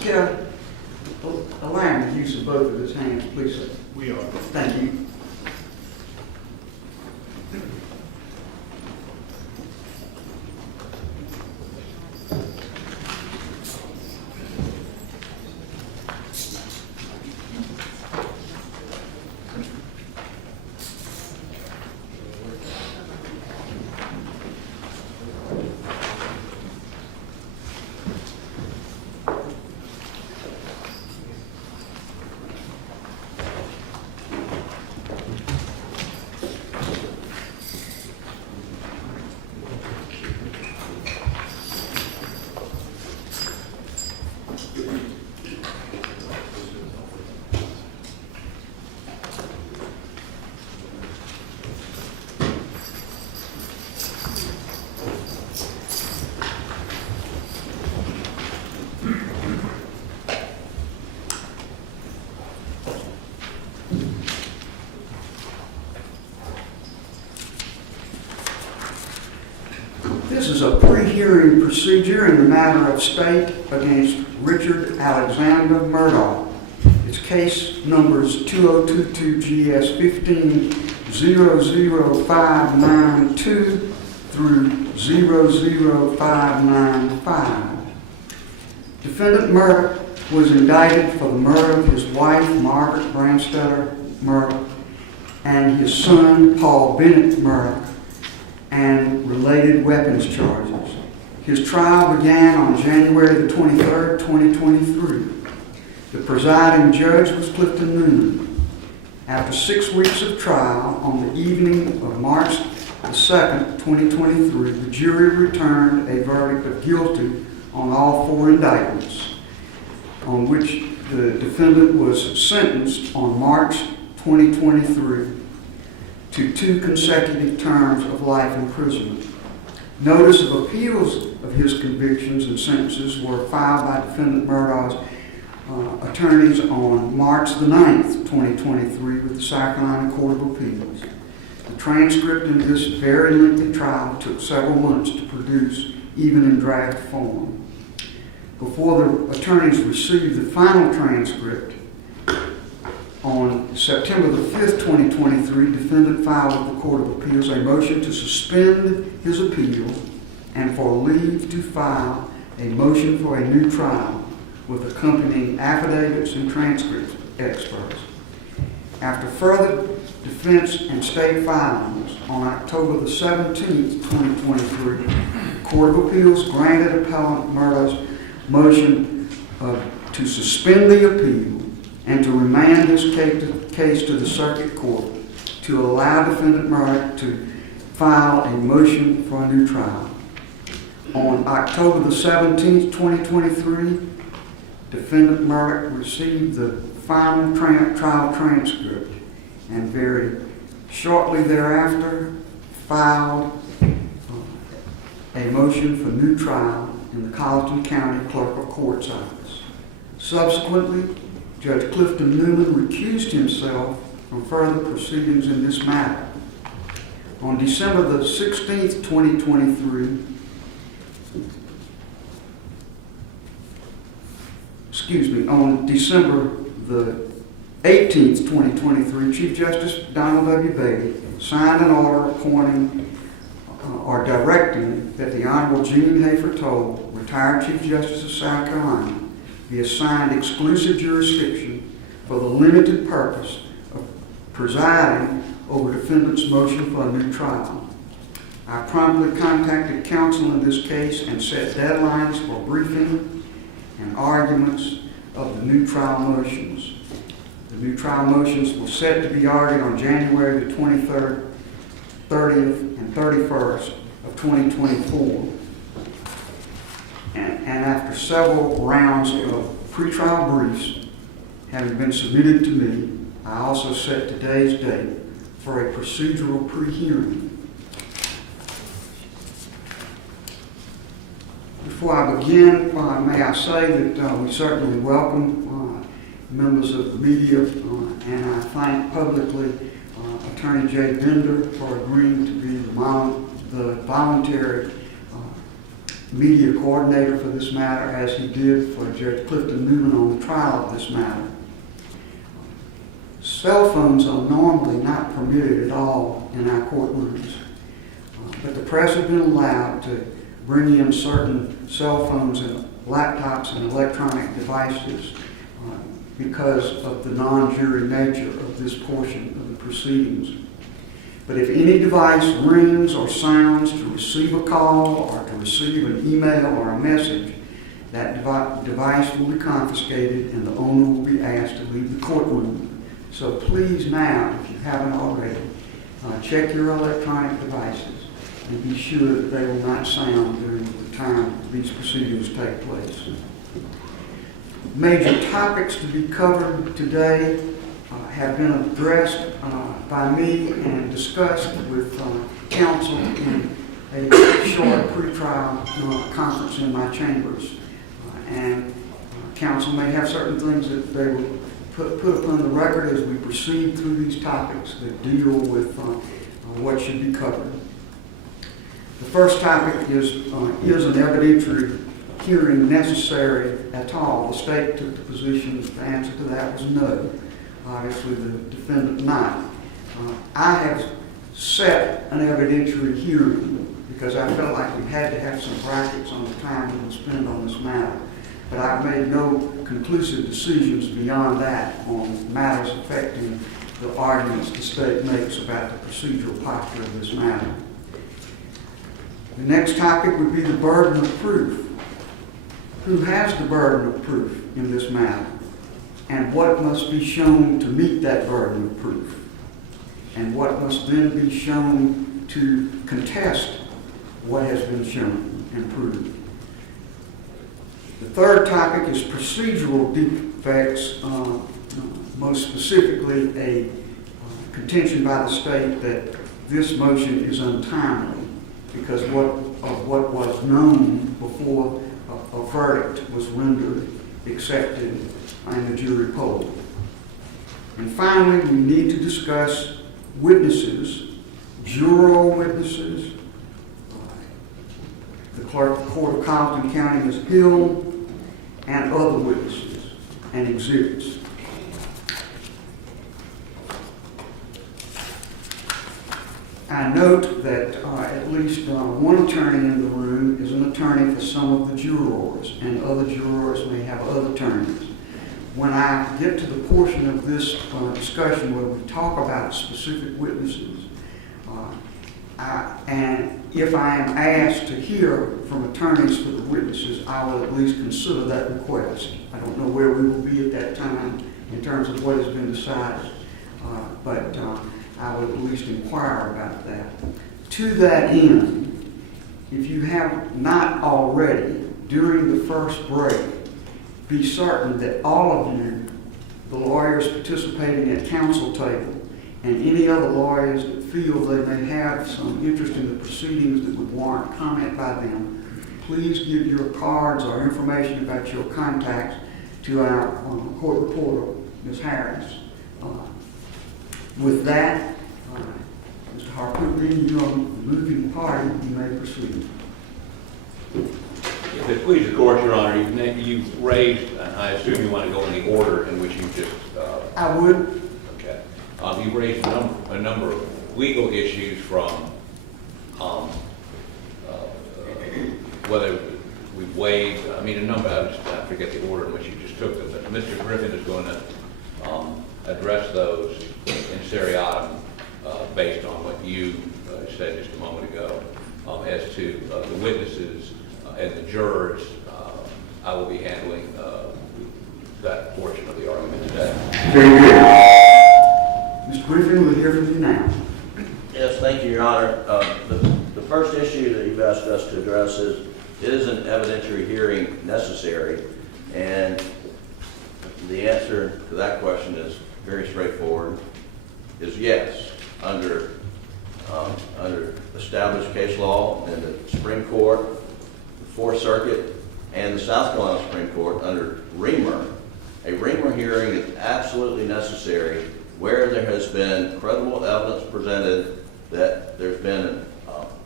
Can I allow the use of both of his hands, please, sir? We are. Thank you. This is a pre-hearing procedure in the matter of state against Richard Alexander Murdaugh. It's case numbers 2022-GS15-00592 through 00595. Defendant Murdaugh was indicted for the murder of his wife, Margaret Branstetter Murdaugh, and his son, Paul Bennett Murdaugh, and related weapons charges. His trial began on January the 23rd, 2023. The presiding judge was Clifton Newman. After 6 weeks of trial, on the evening of March the 2nd, 2023, the jury returned a verdict of guilty on all 4 indictments, on which the defendant was sentenced on March 2023 to 2 consecutive terms of life imprisonment. Notice of appeals of his convictions and sentences were filed by defendant Murdaugh's attorneys on March the 9th, 2023 with the South Carolina Court of Appeals. The transcript in this very lengthy trial took several months to produce, even in draft form. Before the attorneys received the final transcript, on September the 5th, 2023, defendant filed with the Court of Appeals a motion to suspend his appeal and for leave to file a motion for a new trial with accompanying affidavits and transcript experts. After further defense and state filings, on October the 17th, 2023, the Court of Appeals granted appellant Murdaugh's motion to suspend the appeal and to remand this case to the circuit court to allow defendant Murdaugh to file a motion for a new trial. On October the 17th, 2023, defendant Murdaugh received the final trial transcript and very shortly thereafter filed a motion for new trial in the Colleton County Clerk of Court's office. Subsequently, Judge Clifton Newman recused himself from further proceedings in this matter. On December the 16th, 2023, on December the 18th, 2023, Chief Justice Donald W. Becky signed an order appointing or directing that the Honorable Jean Toal, retired Chief Justice of South Carolina, be assigned exclusive jurisdiction for the limited purpose of presiding over defendant's motion for a new trial. I promptly contacted counsel in this case and set deadlines for briefing and arguments of the new trial motions. The new trial motions were set to be argued on January the 23rd, 30th, and 31st of 2024. And after several rounds of pretrial briefs having been submitted to me, I also set today's date for a procedural pre-hearing. Before I begin, may I say that we certainly welcome members of the media, and I thank publicly Attorney Jay Bender for agreeing to be the voluntary media coordinator for this matter, as he did for Judge Cliff Newman on the trial of this matter. Cell phones are normally not permitted at all in our courtrooms, but the press has been allowed to bring in certain cell phones and laptops and electronic devices because of the non-jury nature of this portion of the proceedings. But if any device rings or sounds to receive a call or to receive an email or a message, that device will be confiscated and the owner will be asked to leave the courtroom. So please now, if you haven't already, check your electronic devices and be sure that they will not sound during the time these proceedings take place. Major topics to be covered today have been addressed by me and discussed with counsel in a short pretrial conference in my chambers. And counsel may have certain things that they will put upon the record as we proceed through these topics that deal with what should be covered. The first topic is an evidentiary hearing necessary at all? The state took the position that the answer to that was no. Obviously, the defendant not. I have set an evidentiary hearing because I felt like we had to have some brackets on the time we would spend on this matter. But I've made no conclusive decisions beyond that on matters affecting the arguments the state makes about the procedural posture of this matter. The next topic would be the burden of proof. Who has the burden of proof in this matter? And what must be shown to meet that burden of proof? And what must then be shown to contest what has been shown and proved? The third topic is procedural defects, most specifically a contention by the state that this motion is untimely because of what was known before a verdict was rendered, accepted, and the jury poll. And finally, we need to discuss witnesses, juror witnesses. The clerk of the court of Colleton County, Ms. Hill, and other witnesses and exhibits. I note that at least one attorney in the room is an attorney for some of the jurors, and other jurors may have other attorneys. When I get to the portion of this discussion where we talk about specific witnesses, and if I am asked to hear from attorneys for the witnesses, I will at least consider that request. I don't know where we will be at that time in terms of what has been decided, but I would at least inquire about that. To that end, if you have not already, during the first break, be certain that all of you, the lawyers participating at counsel table, and any other lawyers that feel they may have some interest in the proceedings that would warrant comment by them, please give your cards or information about your contacts to our court reporter, Ms. Harris. With that, Mr. Harper, you are the moving party. You may proceed. If it pleases the court, Your Honor, you've raised, and I assume you want to go in the order in which you just... I would. Okay. You've raised a number of legal issues from whether we've waived, a number, I forget the order in which you just took them, but Mr. Griffin is going to address those in seriatim based on what you said just a moment ago. As to the witnesses and the jurors, I will be handling that portion of the argument today. Very good. Mr. Griffin, we'll hear from you now. Yes, thank you, Your Honor. The first issue that you've asked us to address is an evidentiary hearing necessary? And the answer to that question is very straightforward, is yes, under established case law in the Supreme Court, the Fourth Circuit, and the South Carolina Supreme Court under Reamer. A Reamer hearing is absolutely necessary where there has been credible evidence presented that there's been an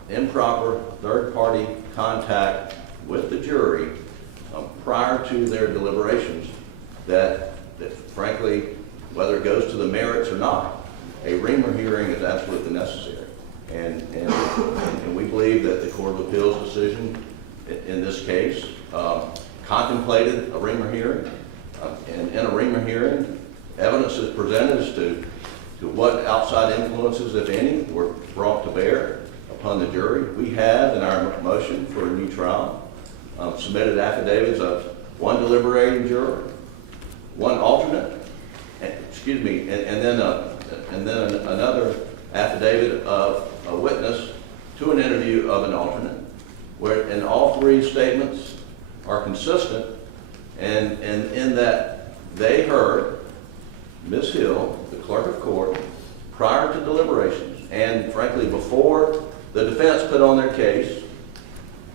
improper third-party contact with the jury prior to their deliberations that frankly, whether it goes to the merits or not, a Reamer hearing is absolutely necessary. And we believe that the Court of Appeals decision in this case contemplated a Reamer hearing. And in a Reamer hearing, evidence is presented as to what outside influences, if any, were brought to bear upon the jury. We have, in our motion for a new trial, submitted affidavits of one deliberating juror, one alternate, and then another affidavit of a witness to an interview of an alternate, and all three statements are consistent, and in that they heard Ms. Hill, the clerk of court, prior to deliberations, and frankly before the defense put on their case.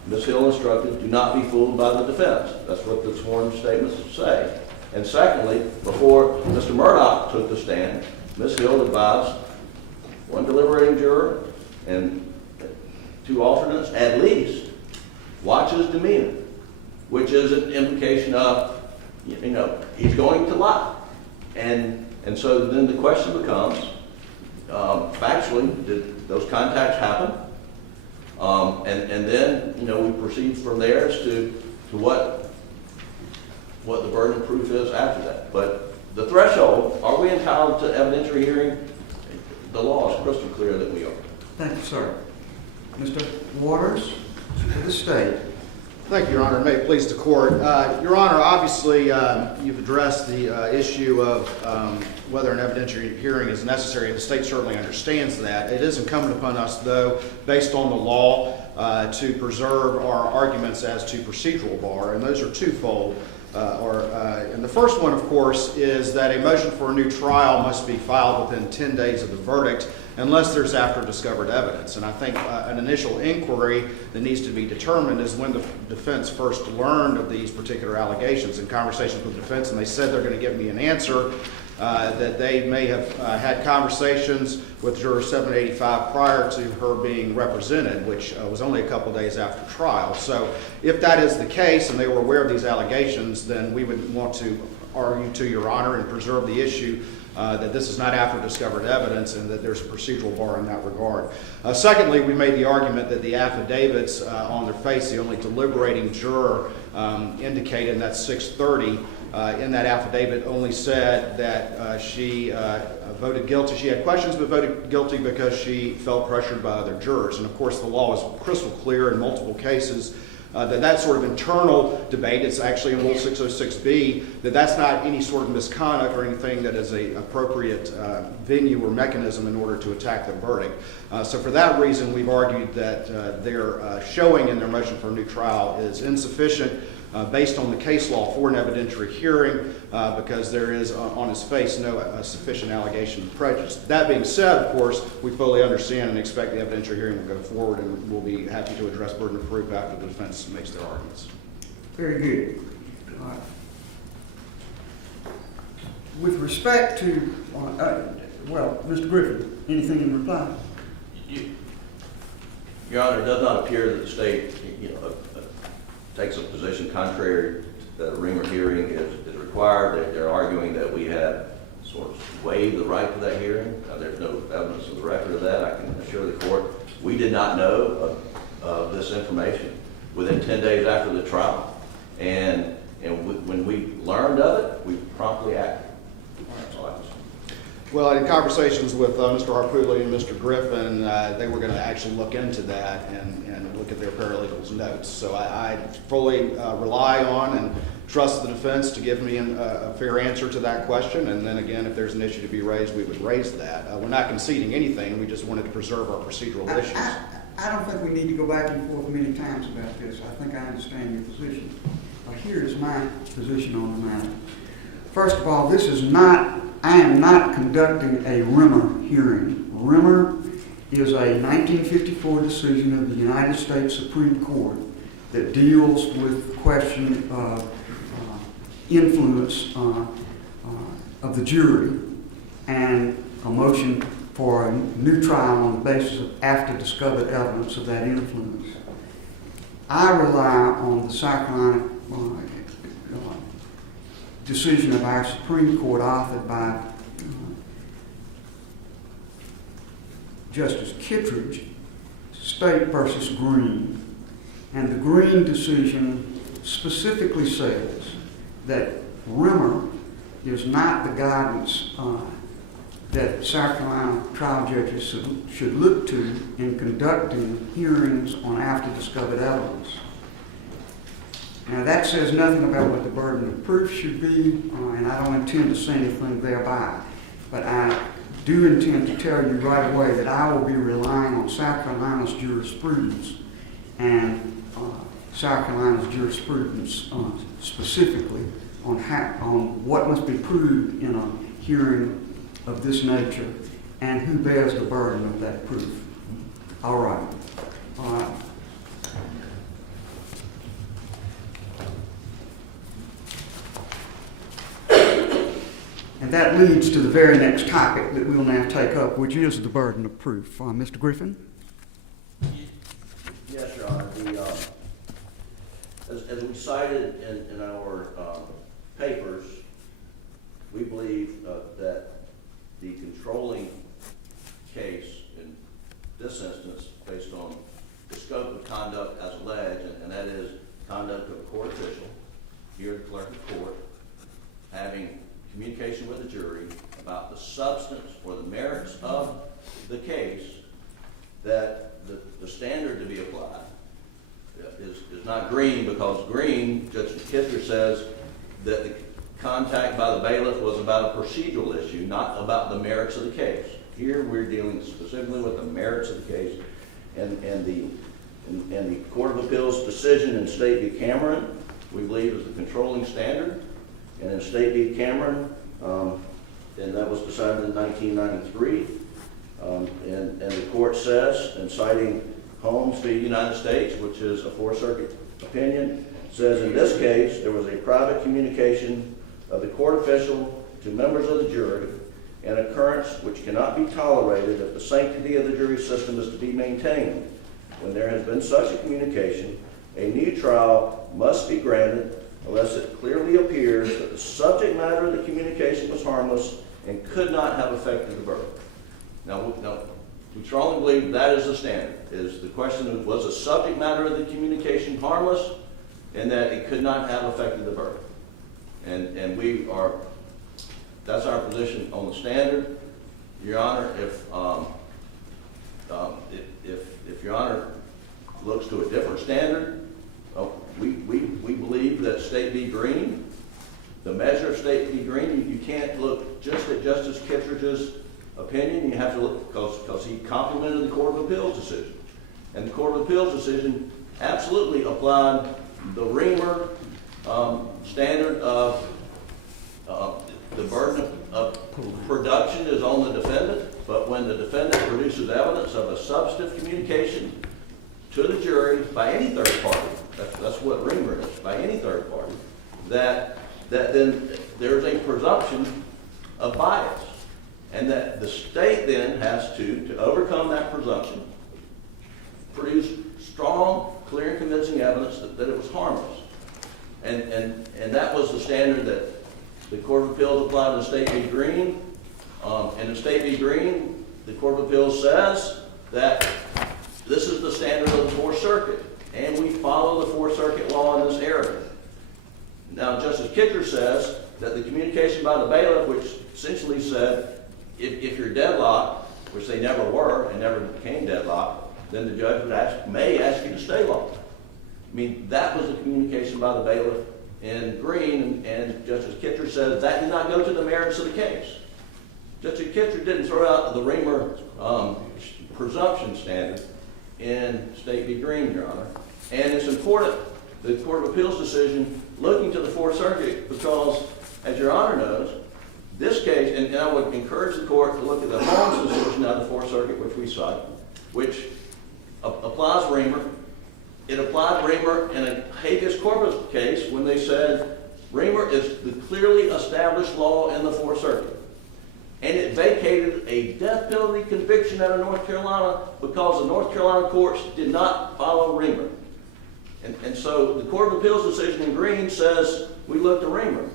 Ms. Hill instructed, do not be fooled by the defense. That's what the sworn statements say. And secondly, before Mr. Murdaugh took the stand, Ms. Hill advised one deliberating juror and two alternates, at least, watch his demeanor, which is an implication of, he's going to lie. And so then the question becomes, factually, did those contacts happen? And then, we proceed from there as to what the burden of proof is after that. But the threshold, are we entitled to evidentiary hearing? The law is crystal clear that we are. Thank you, sir. Mr. Waters, for the state. Thank you, Your Honor. May it please the court. Your Honor, obviously, you've addressed the issue of whether an evidentiary hearing is necessary, and the state certainly understands that. It is incumbent upon us, though, based on the law, to preserve our arguments as to procedural bar, and those are twofold. And the first one, of course, is that a motion for a new trial must be filed within 10 days of the verdict unless there's after discovered evidence. And I think an initial inquiry that needs to be determined is when the defense first learned of these particular allegations. In conversations with the defense, and they said they're going to give me an answer, that they may have had conversations with juror 785 prior to her being represented, which was only a couple days after trial. So if that is the case and they were aware of these allegations, then we would want to argue to Your Honor and preserve the issue that this is not after discovered evidence and that there's a procedural bar in that regard. Secondly, we made the argument that the affidavits on their face, the only deliberating juror indicated, and that's 630, in that affidavit only said that she voted guilty. She had questions but voted guilty because she felt pressured by other jurors. And of course the law is crystal clear in multiple cases that sort of internal debate, it's actually in Rule 606B, that's not any sort of misconduct or anything that is an appropriate venue or mechanism in order to attack the verdict. So for that reason, we've argued that their showing in their motion for a new trial is insufficient based on the case law for an evidentiary hearing because there is on its face no sufficient allegation of prejudice. That being said, of course, we fully understand and expect the evidentiary hearing will go forward, and we'll be happy to address burden of proof after the defense makes their arguments. Very good. All right. With respect to, Mr. Griffin, anything in reply? Your Honor, it does not appear that the state takes a position contrary that a Reamer hearing is required. They're arguing that we have sort of waived the right to that hearing. There's no evidence of the record of that. I can assure the court we did not know of this information within 10 days after the trial. And when we learned of it, we promptly acted. That's all I can say. Well, in conversations with Mr. Harpootli and Mr. Griffin, they were going to actually look into that and look at their paralegal's notes. So I fully rely on and trust the defense to give me a fair answer to that question. And then again, if there's an issue to be raised, we would raise that. We're not conceding anything. We just wanted to preserve our procedural issues. I don't think we need to go back and forth many times about this. I think I understand your position. Here's my position on the matter. First of all, I am not conducting a Rimmer hearing. Rimmer is a 1954 decision of the United States Supreme Court that deals with the question of influence of the jury and a motion for a new trial on the basis of after discovered evidence of that influence. I rely on the South Carolina decision of our Supreme Court authored by Justice Kittredge, State versus Green. And the Green decision specifically says that Rimmer is not the guidance that South Carolina trial judges should look to in conducting hearings on after discovered evidence. Now that says nothing about what the burden of proof should be, and I don't intend to say anything thereby. But I do intend to tell you right away that I will be relying on South Carolina's jurisprudence and South Carolina's jurisprudence specifically on what must be proved in a hearing of this nature and who bears the burden of that proof. All right. And that leads to the very next topic that we'll now take up, which is the burden of proof. Mr. Griffin? Yes, Your Honor. As we cited in our papers, we believe that the controlling case in this instance, based on the scope of conduct as alleged, and that is conduct of a court official, here at the Clerk of Court, having communication with the jury about the substance or the merits of the case, that the standard to be applied is not Green, because Green, Judge Kittredge says that the contact by the bailiff was about a procedural issue, not about the merits of the case. Here we're dealing specifically with the merits of the case, and the Court of Appeals decision in State v. Cameron, we believe, is the controlling standard. And in State v. Cameron, and that was decided in 1993, and the court says, and citing Holmes v. United States, which is a Fourth Circuit opinion, says in this case there was a private communication of the court official to members of the jury, an occurrence which cannot be tolerated if the sanctity of the jury system is to be maintained. When there has been such a communication, a new trial must be granted unless it clearly appears that the subject matter of the communication was harmless and could not have affected the verdict. Now, we strongly believe that is the standard. Is the question of, was the subject matter of the communication harmless and that it could not have affected the verdict? And that's our position on the standard. Your Honor, if Your Honor looks to a different standard, we believe that State v. Green, the measure of State v. Green, you can't look just at Justice Kittredge's opinion. You have to look, because he complimented the Court of Appeals decision. And the Court of Appeals decision absolutely applied the Reamer standard of the burden of production is on the defendant, but when the defendant produces evidence of a substantive communication to the jury by any third party, that's what Reamer is, by any third party, that then there's a presumption of bias. And that the state then has to overcome that presumption, produce strong, clear, and convincing evidence that it was harmless. And that was the standard that the Court of Appeals applied to State v. Green. And in State v. Green, the Court of Appeals says that this is the standard of the Fourth Circuit, and we follow the Fourth Circuit law in this area. Now, Justice Kittredge says that the communication by the bailiff, which essentially said, if you're deadlocked, which they never were and never became deadlocked, then the judge may ask you to stay locked. I mean, that was the communication by the bailiff in Green, and Justice Kittredge says that did not go to the merits of the case. Justice Kittredge didn't throw out the Reamer presumption standard in State v. Green, Your Honor. And it's important, the Court of Appeals decision, looking to the Fourth Circuit, because, as Your Honor knows, this case, and I would encourage the court to look at the Holmes decision out of the Fourth Circuit, which we cite, which applies Reamer. It applied Reamer in a habeas corpus case when they said Reamer is the clearly established law in the Fourth Circuit. And it vacated a death penalty conviction out of North Carolina because the North Carolina courts did not follow Reamer. so the Court of Appeals decision in Green says we look to Reamer.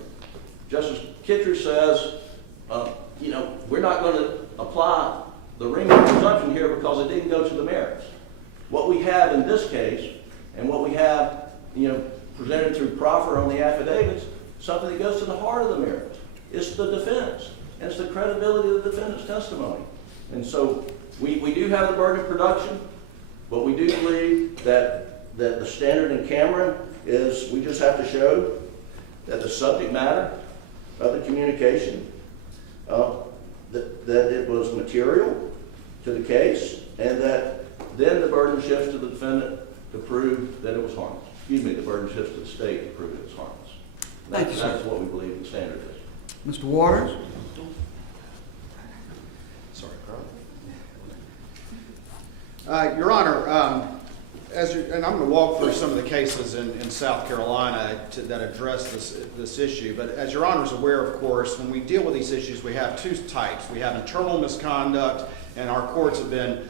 Justice Kittredge says, we're not going to apply the Reamer presumption here because it didn't go to the merits. What we have in this case, and what we have, presented through proffer on the affidavits, something that goes to the heart of the merits. It's the defense, and it's the credibility of the defendant's testimony. And so we do have the burden of production, but we do believe that the standard in Cameron is we just have to show that the subject matter of the communication, that it was material to the case, and that then the burden shifts to the defendant to prove that it was harmless. Excuse me, the burden shifts to the state to prove it was harmless. Thank you, sir. That's what we believe the standard is. Mr. Waters? Sorry, Carl. Your Honor, and I'm going to walk through some of the cases in South Carolina that address this issue. But as Your Honor is aware, of course, when we deal with these issues, we have two types. We have internal misconduct, and our courts have been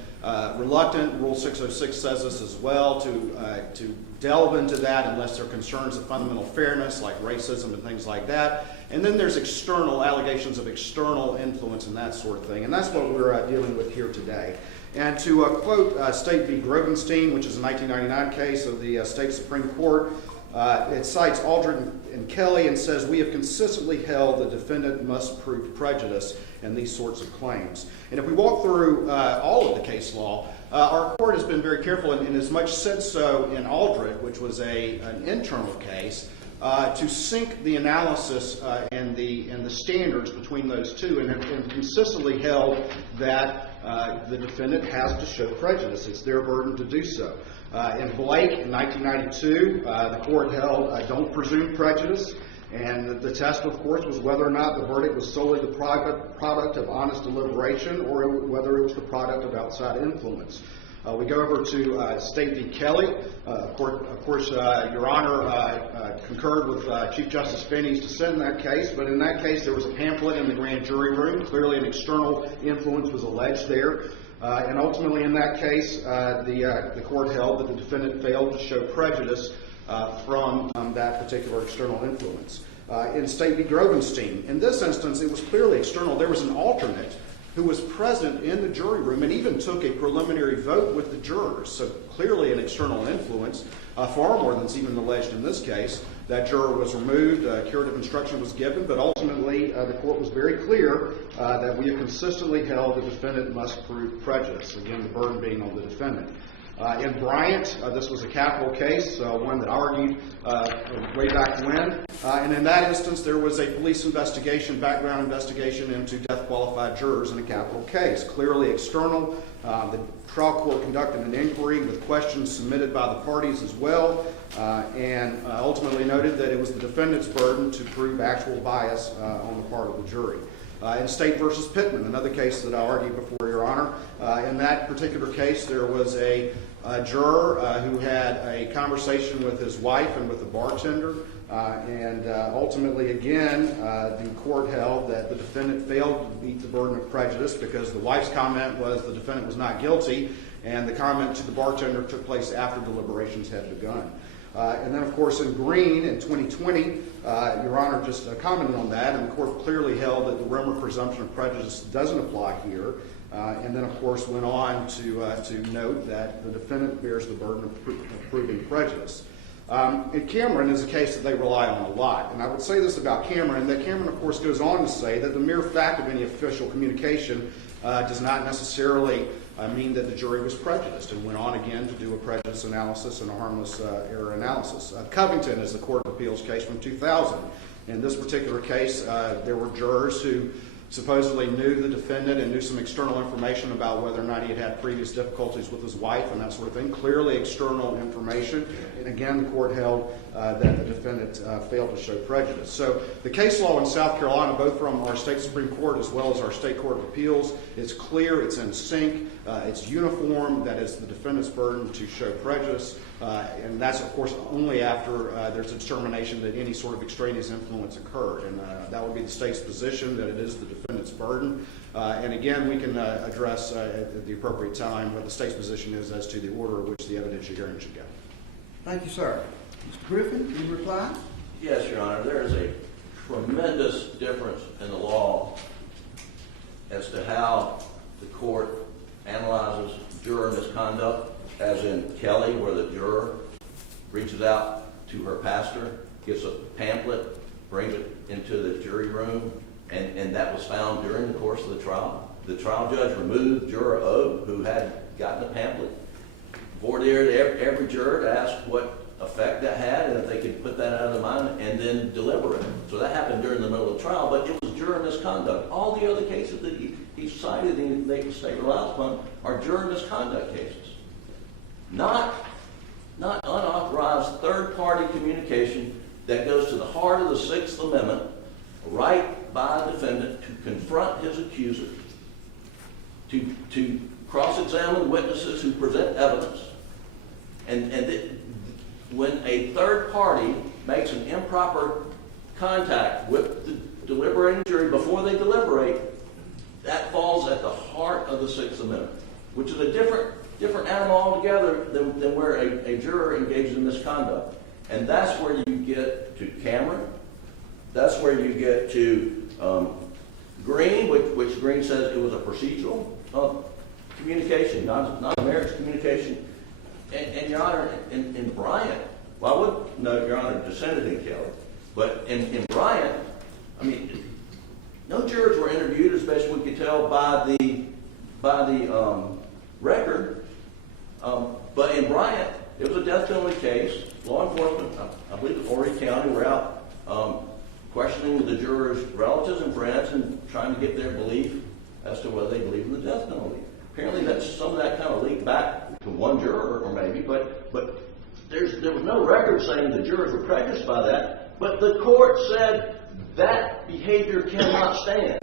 reluctant. Rule 606 says this as well, to delve into that unless there are concerns of fundamental fairness, like racism and things like that. And then there's external allegations of external influence and that sort of thing. And that's what we're dealing with here today. And to quote State v. Grovenstein, which is a 1999 case of the State Supreme Court, it cites Aldred and Kelly and says, "We have consistently held the defendant must prove prejudice in these sorts of claims." And if we walk through all of the case law, our court has been very careful, and as much said so in Aldred, which was an internal case, to sync the analysis and the standards between those two, and consistently held that the defendant has to show prejudice. It's their burden to do so. In Blake in 1992, the court held don't presume prejudice, and the test, of course, was whether or not the verdict was solely the product of honest deliberation or whether it was the product of outside influence. We go over to State v. Kelly. Of course, Your Honor concurred with Chief Justice Finney's dissent in that case, but in that case there was a pamphlet in the grand jury room. Clearly an external influence was alleged there. And ultimately in that case, the court held that the defendant failed to show prejudice from that particular external influence. In State v. Grovenstein, in this instance, it was clearly external. There was an alternate who was present in the jury room and even took a preliminary vote with the jurors. So clearly an external influence, far more than is even alleged in this case. That juror was removed, curative instruction was given, but ultimately the court was very clear that we have consistently held the defendant must prove prejudice, again, the burden being on the defendant. In Bryant, this was a capital case, one that argued way back when. And in that instance, there was a police investigation, background investigation into death-qualified jurors in a capital case. Clearly external. The trial court conducted an inquiry with questions submitted by the parties as well, and ultimately noted that it was the defendant's burden to prove actual bias on the part of the jury. In State v. Pittman, another case that I argued before, Your Honor, in that particular case there was a juror who had a conversation with his wife and with the bartender, and ultimately again the court held that the defendant failed to meet the burden of prejudice because the wife's comment was the defendant was not guilty, and the comment to the bartender took place after deliberations had begun. And then, of course, in Green in 2020, Your Honor just commented on that, and the court clearly held that the Rimmer presumption of prejudice doesn't apply here, and then, of course, went on to note that the defendant bears the burden of proving prejudice. And Cameron is a case that they rely on a lot, and I would say this about Cameron, that Cameron, of course, goes on to say that the mere fact of any official communication does not necessarily mean that the jury was prejudiced, and went on again to do a prejudice analysis and a harmless error analysis. Covington is the Court of Appeals case from 2000. In this particular case, there were jurors who supposedly knew the defendant and knew some external information about whether or not he had had previous difficulties with his wife and that sort of thing. Clearly external information. And again, the court held that the defendant failed to show prejudice. So the case law in South Carolina, both from our state Supreme Court as well as our state Court of Appeals, is clear, it's in sync, it's uniform, that is the defendant's burden to show prejudice. And that's, of course, only after there's a determination that any sort of extraneous influence occurred. And that would be the state's position, that it is the defendant's burden. And again, we can address at the appropriate time what the state's position is as to the order in which the evidentiary hearing should go. Thank you, sir. Mr. Griffin, can you reply? Yes, Your Honor, there is a tremendous difference in the law as to how the court analyzes juror misconduct, as in Kelly, where the juror reaches out to her pastor, gets a pamphlet, brings it into the jury room, and that was found during the course of the trial. The trial judge removed juror O, who had gotten the pamphlet, voir dire every juror to ask what effect that had and if they could put that out of their mind and then deliberate. So that happened during the middle of the trial, but it was juror misconduct. All the other cases that he cited and the state relies upon are juror misconduct cases. Not unauthorized third-party communication that goes to the heart of the Sixth Amendment, right by a defendant to confront his accuser, to cross-examine witnesses who present evidence, when a third party makes an improper contact with the deliberating jury before they deliberate, that falls at the heart of the Sixth Amendment, which is a different animal altogether than where a juror engages in misconduct. And that's where you get to Cameron. That's where you get to Green, which Green says it was a procedural communication, not a marriage communication. And Your Honor, in Bryant, well, I would note, Your Honor, dissented in Kelly, but in Bryant, I mean, no jurors were interviewed, as best we could tell by the record. But in Bryant, it was a death penalty case. Law enforcement, I believe in Horry County, were out questioning the jurors' relatives and friends and trying to get their belief as to whether they believe in the death penalty. Apparently, some of that kind of leaked back to one juror, or maybe, but there was no record saying the jurors were prejudiced by that. But the court said that behavior cannot stand,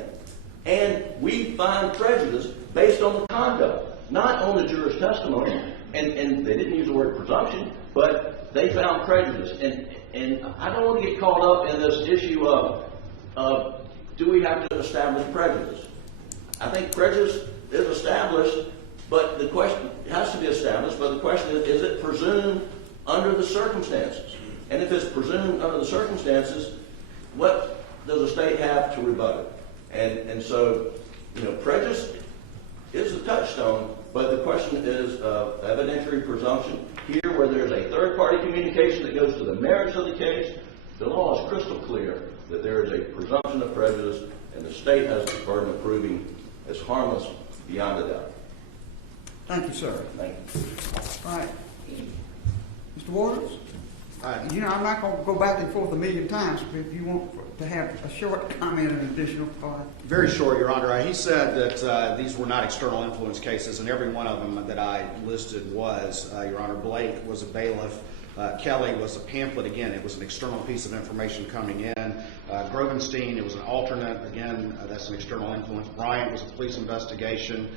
and we find prejudice based on the conduct, not on the juror's testimony. And they didn't use the word presumption, but they found prejudice. And I don't want to get caught up in this issue of do we have to establish prejudice? I think prejudice is established, but the question has to be established. But the question is it presumed under the circumstances? And if it's presumed under the circumstances, what does the state have to rebut it? And so, prejudice is the touchstone, but the question is evidentiary presumption. Here, where there's a third-party communication that goes to the merits of the case, the law is crystal clear that there is a presumption of prejudice, and the state has the burden of proving it's harmless beyond a doubt. Thank you, sir. Thank you. All right. Mr. Waters? I'm not going to go back and forth a million times, but if you want to have a short comment and additional thought. Very short, Your Honor. He said that these were not external influence cases, and every one of them that I listed was. Your Honor, Blake was a bailiff. Kelly was a pamphlet. Again, it was an external piece of information coming in. Grovenstein, it was an alternate. Again, that's an external influence. Bryant was a police investigation.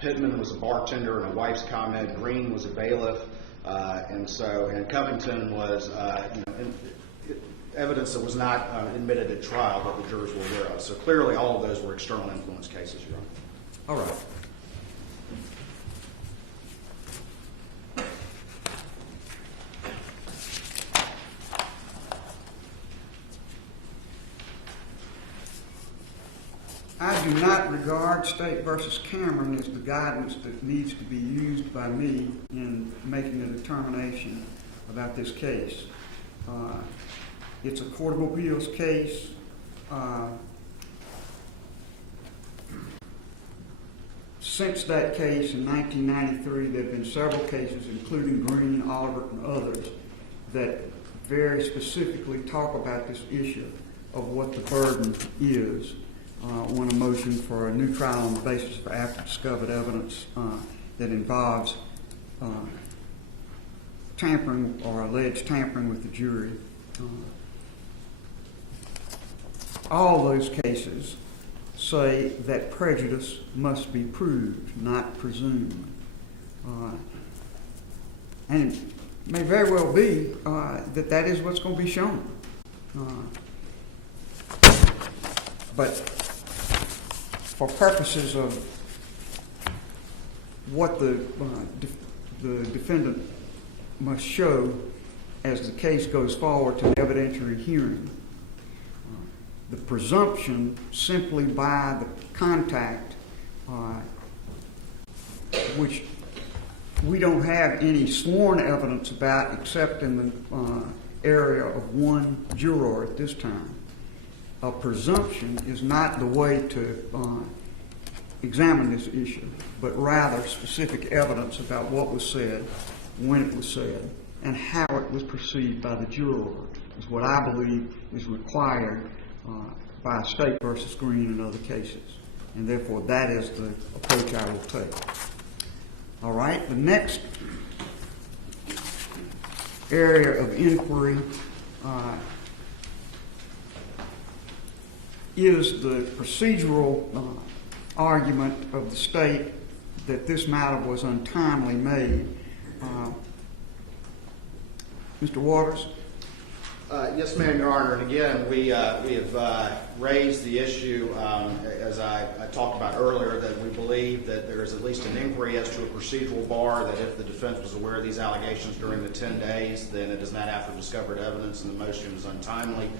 Pittman was a bartender and a wife's comment. Green was a bailiff. And Covington was evidence that was not admitted at trial that the jurors were aware of. So clearly all of those were external influence cases, Your Honor. All right. I do not regard State versus Cameron as the guidance that needs to be used by me in making a determination about this case. It's a Court of Appeals case. Since that case in 1993, there have been several cases, including Green, Oliver, and others, that very specifically talk about this issue of what the burden is when a motion for a new trial on the basis of after discovered evidence that involves tampering or alleged tampering with the jury. All those cases say that prejudice must be proved, not presumed. And it may very well be that is what's going to be shown. But for purposes of what the defendant must show as the case goes forward to an evidentiary hearing. The presumption simply by the contact, which we don't have any sworn evidence about except in the area of one juror at this time. A presumption is not the way to examine this issue, but rather specific evidence about what was said, when it was said, and how it was perceived by the juror is what I believe is required by State versus Green and other cases. And therefore, that is the approach I will take. All right, the next area of inquiry is the procedural argument of the State that this matter was untimely made. Mr. Waters? Yes, ma'am, Your Honor. And again, we have raised the issue, as I talked about earlier, that we believe that there is at least an inquiry as to a procedural bar, that if the defense was aware of these allegations during the 10 days, then it is not after discovered evidence and the motion is untimely.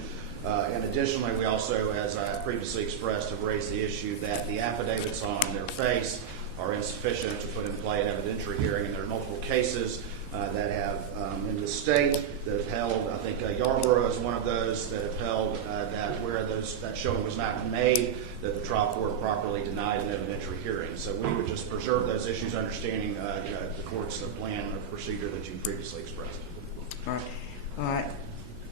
And additionally, we also, as I previously expressed, have raised the issue that the affidavits on their face are insufficient to put in play an evidentiary hearing, and there are multiple cases that have in the state that have held. I think Yarborough is one of those that have held that where that showing was not made, that the trial court properly denied an evidentiary hearing. So we would just preserve those issues, understanding the court's plan of procedure that you previously expressed. All right.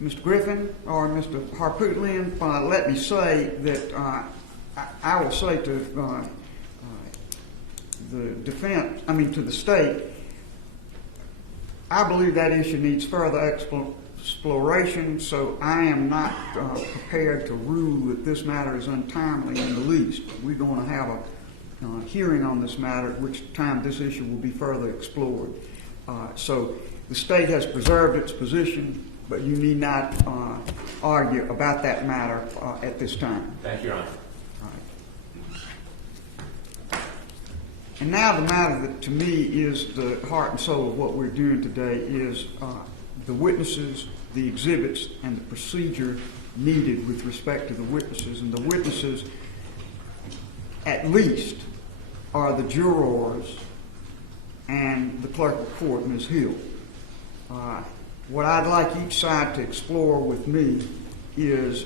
Mr. Griffin or Mr. Harpootlian, let me say that I will say to the defense, to the State, I believe that issue needs further exploration, so I am not prepared to rule that this matter is untimely in the least. We're going to have a hearing on this matter, at which time this issue will be further explored. So the State has preserved its position, but you need not argue about that matter at this time. Thank you, Your Honor. And now the matter that to me is the heart and soul of what we're doing today is the witnesses, the exhibits, and the procedure needed with respect to the witnesses. And the witnesses, at least, are the jurors and the clerk of court, Ms. Hill. What I'd like each side to explore with me is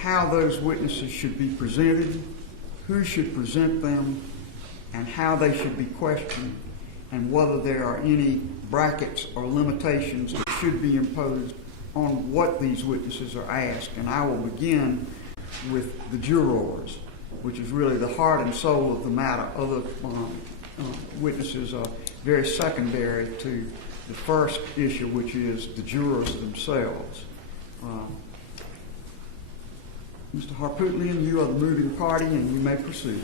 how those witnesses should be presented, who should present them, and how they should be questioned, and whether there are any brackets or limitations that should be imposed on what these witnesses are asked. And I will begin with the jurors, which is really the heart and soul of the matter. Other witnesses are very secondary to the first issue, which is the jurors themselves. Mr. Harpootlian, you are the moving party, and you may proceed.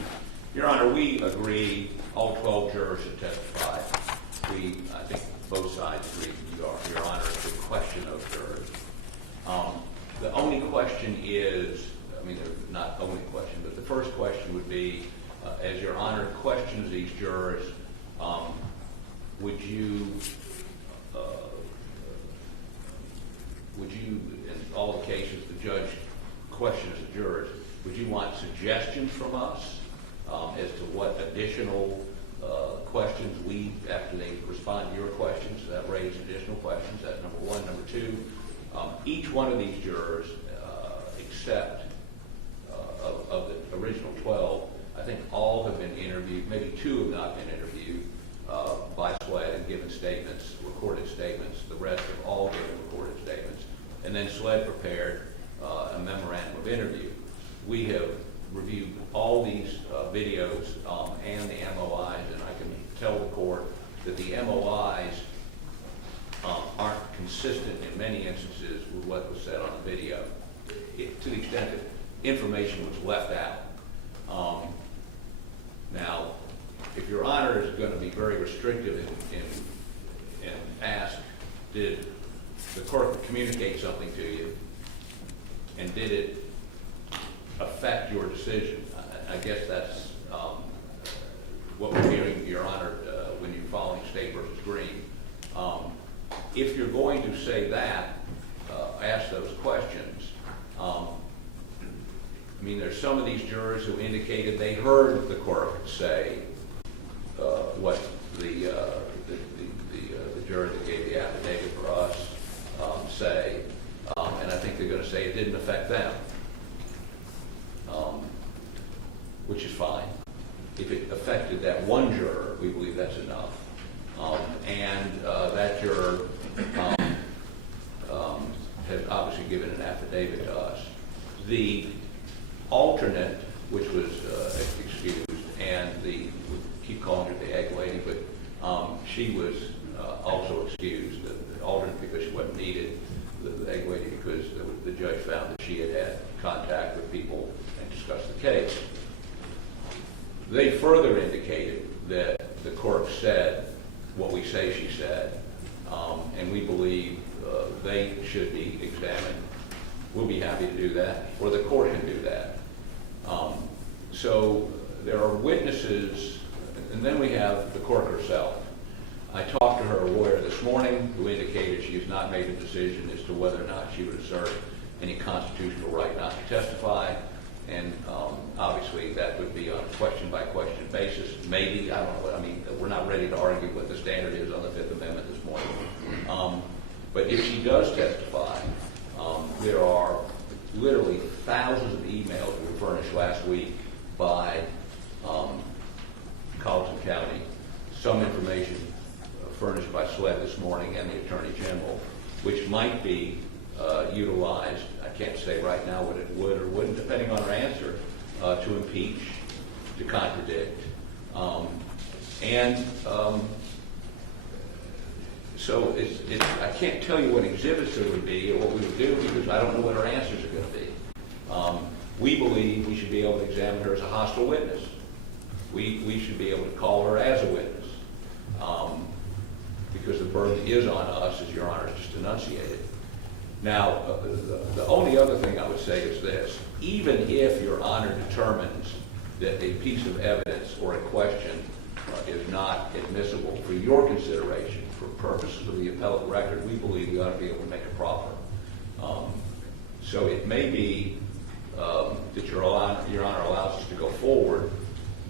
Your Honor, we agree all 12 jurors should testify. I think both sides agree, Your Honor, it's a question of jurors. The only question is, not only question, but the first question would be, as Your Honor questions these jurors, would you, in all the cases the judge questions the jurors, would you want suggestions from us as to what additional questions after they respond to your questions, that raise additional questions? That's number one. Number two, each one of these jurors, except of the original 12, I think all have been interviewed. Maybe two have not been interviewed by SLED and given statements, recorded statements. The rest have all given recorded statements. And then SLED prepared a memorandum of interview. We have reviewed all these videos and the MOIs, and I can tell the court that the MOIs aren't consistent in many instances with what was said on the video, to the extent that information was left out. Now, if Your Honor is going to be very restrictive and ask, did the court communicate something to you, and did it affect your decision? I guess that's what we're hearing, Your Honor, when you're following State versus Green. if you're going to say that, ask those questions. I mean, there's some of these jurors who indicated they heard the clerk say what the juror that gave the affidavit for us say, and I think they're going to say it didn't affect them, which is fine. If it affected that one juror, we believe that's enough. And that juror has obviously given an affidavit to us. The alternate, which was excused, and we keep calling her the egg lady, but she was also excused, the alternate because she wasn't needed, the egg lady because the judge found that she had contact with people and discussed the case. They further indicated that the clerk said what we say she said, and we believe they should be examined. We'll be happy to do that, or the court can do that. So there are witnesses, and then we have the clerk herself. I talked to her lawyer this morning who indicated she has not made a decision as to whether or not she would assert any constitutional right not to testify. And obviously that would be on a question-by-question basis. Maybe, I don't know, I mean, we're not ready to argue what the standard is on the Fifth Amendment this morning. But if she does testify, there are literally thousands of emails that were furnished last week by Colleton County, some information furnished by SLED this morning and the Attorney General, which might be utilized, I can't say right now what it would or wouldn't, depending on her answer, to impeach, to contradict. So I can't tell you what exhibits there would be or what we would do because I don't know what her answers are going to be. We believe we should be able to examine her as a hostile witness. We should be able to call her as a witness because the burden is on us, as Your Honor just enunciated. Now, the only other thing I would say is this. Even if Your Honor determines that a piece of evidence or a question is not admissible for your consideration for purposes of the appellate record, we believe we ought to be able to make a proffer. So it may be that Your Honor allows us to go forward,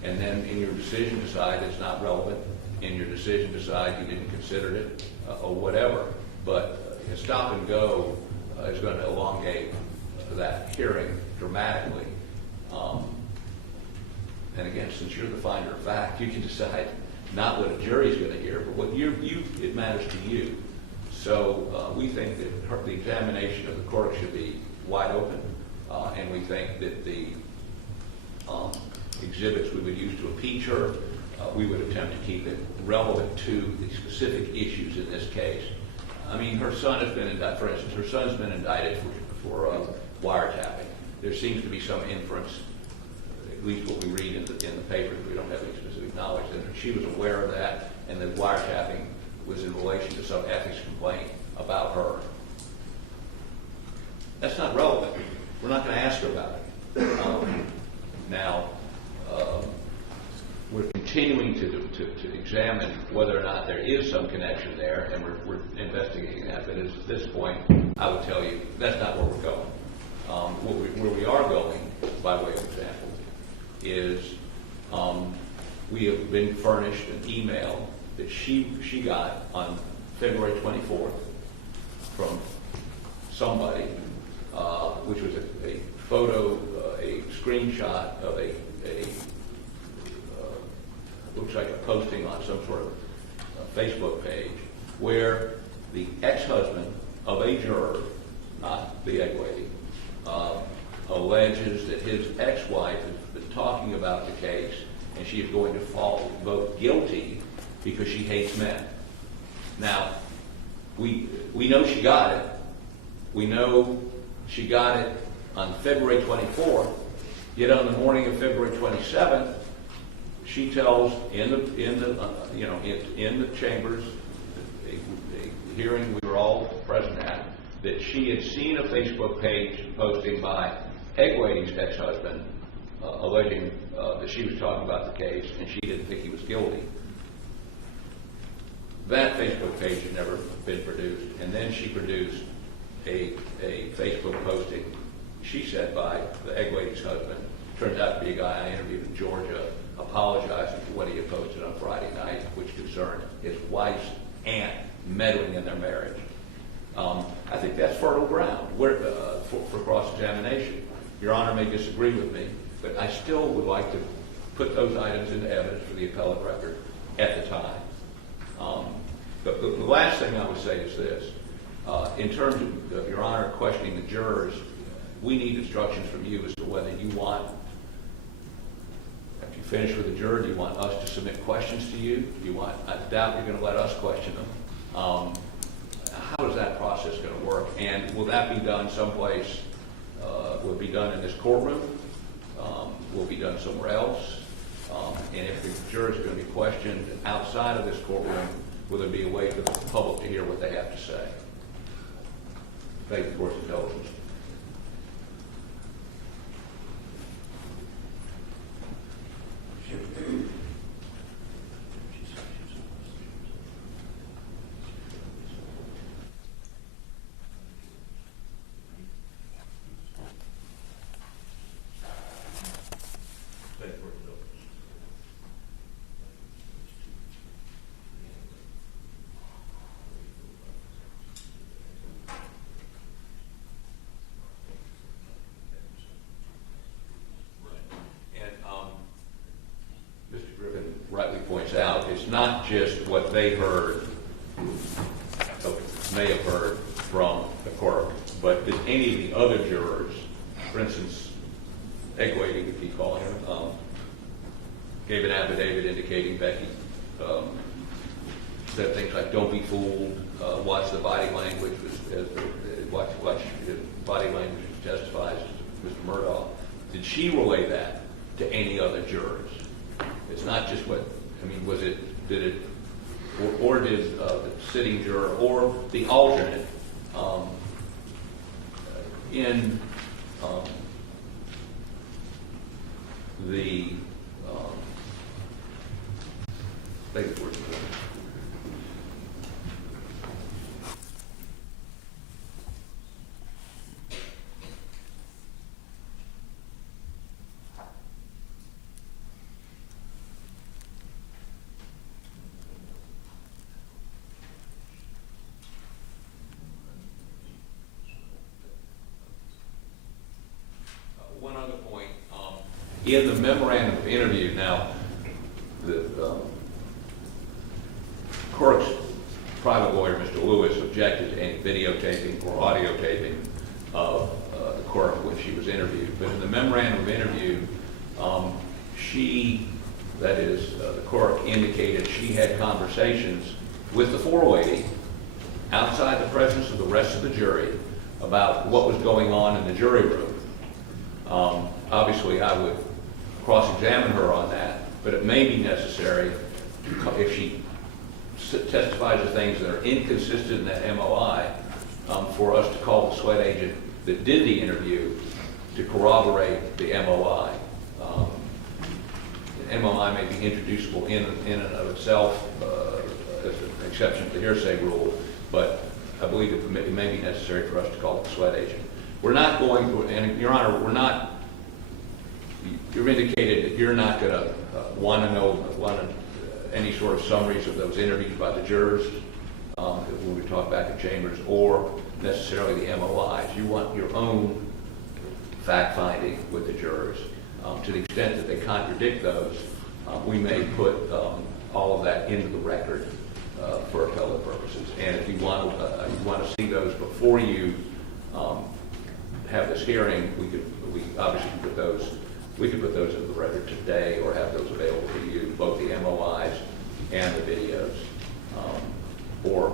and then in your decision decide it's not relevant, in your decision decide you didn't consider it, or whatever. But stop and go is going to elongate that hearing dramatically. And again, since you're the finder of fact, you can decide not what a jury's going to hear, but what it matters to you. So we think that the examination of the court should be wide open, and we think that the exhibits we would use to impeach her, we would attempt to keep it relevant to the specific issues in this case. I mean, her son has been indicted, for instance, her son's been indicted for wiretapping. There seems to be some inference, at least what we read in the paper, we don't have any specific knowledge, that she was aware of that, and that wiretapping was in relation to some ethics complaint about her. That's not relevant. We're not going to ask her about it. Now, we're continuing to examine whether or not there is some connection there, and we're investigating that. But at this point, I would tell you that's not where we're going. Where we are going, by way of example, is we have been furnished an email that she got on February 24th from somebody, which was a photo, a screenshot of a looks like a posting on some sort of Facebook page, where the ex-husband of a juror, not the egg lady, alleges that his ex-wife has been talking about the case, and she is going to vote guilty because she hates men. Now, we know she got it. We know she got it on February 24th. Yet on the morning of February 27th, she tells in the chambers, a hearing we were all present at, that she had seen a Facebook page posting by egg lady's ex-husband alleging that she was talking about the case, and she didn't think he was guilty. That Facebook page had never been produced, and then she produced a Facebook posting, she said, by the egg lady's husband. Turns out to be a guy I interviewed in Georgia, apologizing for what he had posted on Friday night, which concerned his wife's aunt meddling in their marriage. I think that's fertile ground for cross-examination. Your Honor may disagree with me, but I still would like to put those items into evidence for the appellate record at the time. But the last thing I would say is this. In terms of Your Honor questioning the jurors, we need instructions from you as to whether you want, after you finish with the juror, do you want us to submit questions to you? I doubt you're going to let us question them. How is that process going to work? And will that be done someplace? Will it be done in this courtroom? Will it be done somewhere else? And if the jurors are going to be questioned outside of this courtroom, will there be a way for the public to hear what they have to say? Thank you for your indulgence. Points out, it's not just what they heard, may have heard from the Clerk, but did any of the other jurors, for instance, egg lady, we keep calling her, gave an affidavit indicating Becky said things like, "Don't be fooled, watch the body language," watch body language testifies to Mr. Murdaugh. Did she relay that to any other jurors? It's not just what. I mean, did the sitting juror or the alternate in the one other point, in the memorandum of interview, now, the Clerk's private lawyer, Mr. Lewis, objected to any videotaping or audio taping of the Clerk when she was interviewed. But in the memorandum of interview, the Clerk indicated she had conversations with the forelady outside the presence of the rest of the jury about what was going on in the jury room. Obviously, I would cross-examine her on that, but it may be necessary if she testifies to things that are inconsistent in that MOI for us to call the SLED agent that did the interview to corroborate the MOI. The MOI may be introducible in and of itself as an exception to the hearsay rule, but I believe it may be necessary for us to call the SLED agent. We're not going to, and Your Honor, you've indicated that you're not going to want to know any sort of summaries of those interviews by the jurors when we talk back in chambers, or necessarily the MOIs. You want your own fact-finding with the jurors. To the extent that they contradict those, we may put all of that into the record for appellate purposes. And if you want to see those before you have this hearing, we obviously can put those. We could put those in the record today, or have those available to you, both the MOIs and the videos. We're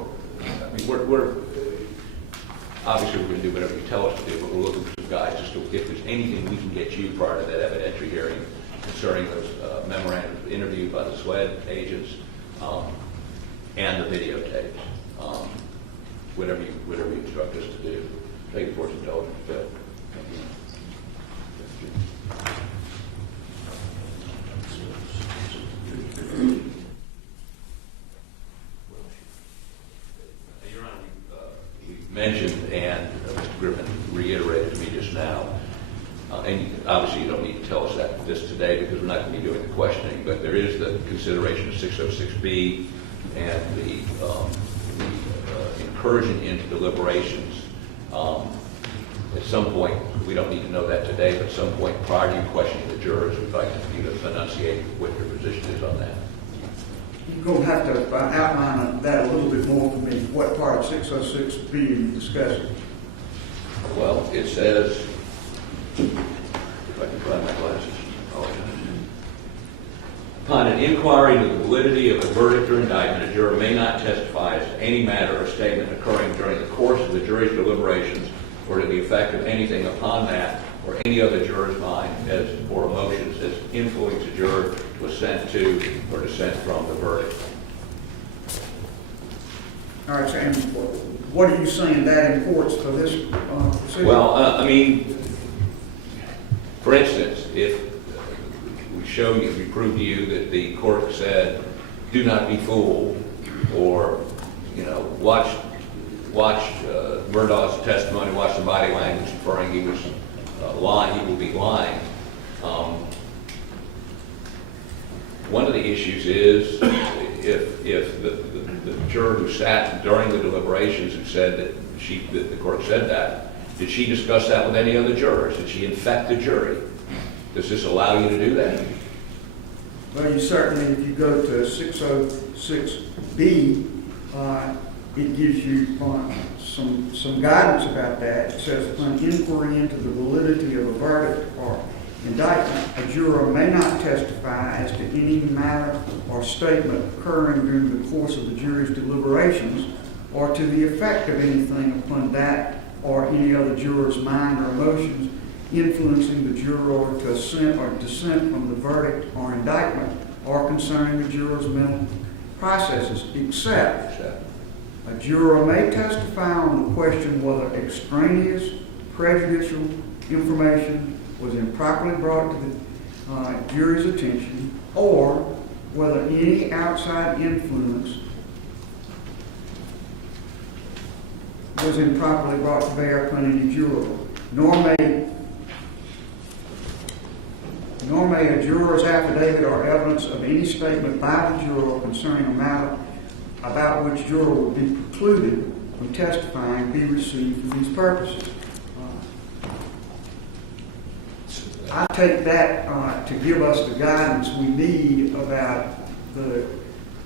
obviously we're going to do whatever you tell us to do, but we're looking for some guides as to if there's anything we can get you prior to that evidentiary hearing concerning those memorandums interviewed by the SLED agents and the videotapes. Whatever you instruct us to do. Thank you for your indulgence, Bill. Thank you. mentioned and Mr. Griffin reiterated to me just now, and obviously you don't need to tell us this today because we're not going to be doing the questioning, but there is the consideration of 606B and the incursion into deliberations. At some point, we don't need to know that today, but at some point prior to you questioning the jurors, we'd like you to enunciate what your position is on that. You're going to have to outline that a little bit more for me. What part of 606B are you discussing? Well, it says, if I can find my glasses. Upon an inquiry into the validity of a verdict or indictment, a juror may not testify as to any matter or statement occurring during the course of the jury's deliberations or to the effect of anything upon that or any other juror's mind as or emotions as influence a juror to assent to or dissent from the verdict. All right, so and what are you saying that imports for this procedure? Well, I mean, for instance, if we show you, we prove to you that the court said, do not be fooled, or, watch Murdaugh's testimony, watch the body language inferring he was lying, he will be lying. One of the issues is if the juror who sat during the deliberations who said that the court said that, did she discuss that with any other jurors? Did she infect the jury? Does this allow you to do that? Well, you certainly, if you go to 606B, it gives you some guidance about that. It says, upon inquiry into the validity of a verdict or indictment, a juror may not testify as to any matter or statement occurring during the course of the jury's deliberations or to the effect of anything upon that or any other juror's mind or emotions influencing the juror to assent or dissent from the verdict or indictment or concerning the juror's mental processes, except a juror may testify on the question whether extraneous, prejudicial information was improperly brought to the jury's attention, or whether any outside influence was improperly brought to bear upon any juror, nor may a juror's affidavit or evidence of any statement by the juror concerning a matter about which juror would be precluded from testifying be received for these purposes. I take that to give us the guidance we need about the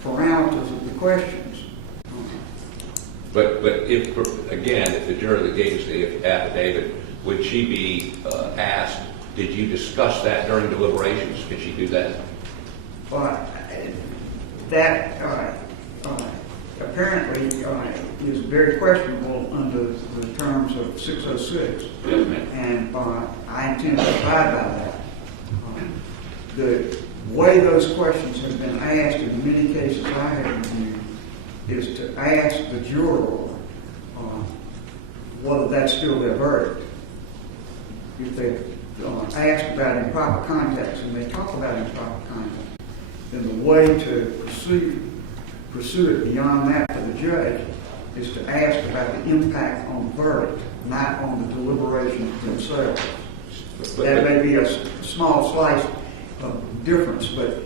parameters of the questions. But if the juror that gave us the affidavit, would she be asked, did you discuss that during deliberations? Can she do that? That apparently is very questionable under the terms of 606. Yes, ma'am. And I intend to abide by that. The way those questions have been asked in many cases I have reviewed is to ask the juror whether that's still their verdict. If they asked about improper context and they talk about improper context, then the way to pursue it beyond that for the judge is to ask about the impact on the verdict, not on the deliberations themselves. That may be a small slice of difference, but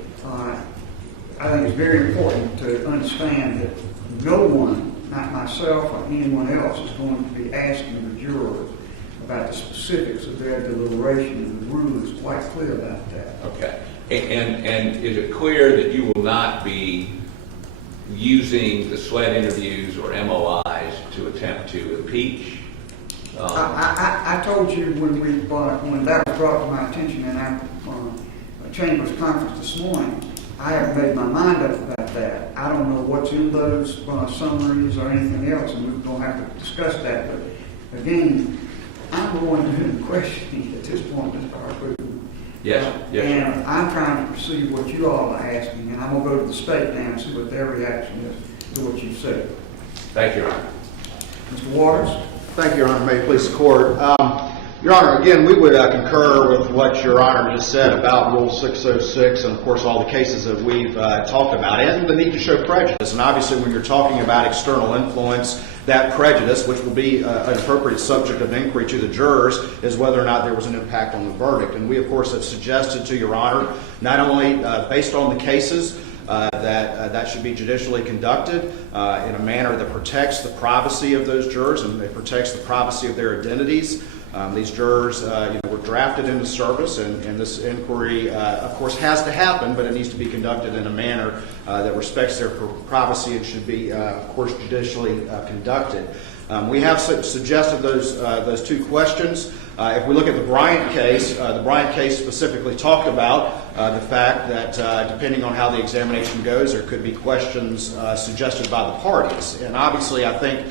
I think it's very important to understand that no one, not myself or anyone else, is going to be asking the jurors about the specifics of their deliberation, and the rule is quite clear about that. Okay. And is it clear that you will not be using the SLED interviews or MOIs to attempt to impeach? I told you when that was brought to my attention in our Chamber's conference this morning, I haven't made my mind up about that. I don't know what's in those summaries or anything else, and we're going to have to discuss that. But again, I'm the one doing the questioning at this point, Mr. Harper. Yes. And I'm trying to perceive what you all are asking, and I'm going to go to the state now and see what their reaction is to what you said. Thank you, Your Honor. Mr. Waters? Thank you, Your Honor. May it please the court. Your Honor, again, we would concur with what Your Honor just said about Rule 606 and, of course, all the cases that we've talked about, and the need to show prejudice. And obviously, when you're talking about external influence, that prejudice, which will be an appropriate subject of inquiry to the jurors, is whether or not there was an impact on the verdict. And we, of course, have suggested to Your Honor, not only based on the cases, that should be judicially conducted in a manner that protects the privacy of those jurors and it protects the privacy of their identities. These jurors were drafted into service, and this inquiry, of course, has to happen, but it needs to be conducted in a manner that respects their privacy and should be, of course, judicially conducted. We have suggested those two questions. If we look at the Bryant case specifically talked about the fact that depending on how the examination goes, there could be questions suggested by the parties. And obviously, I think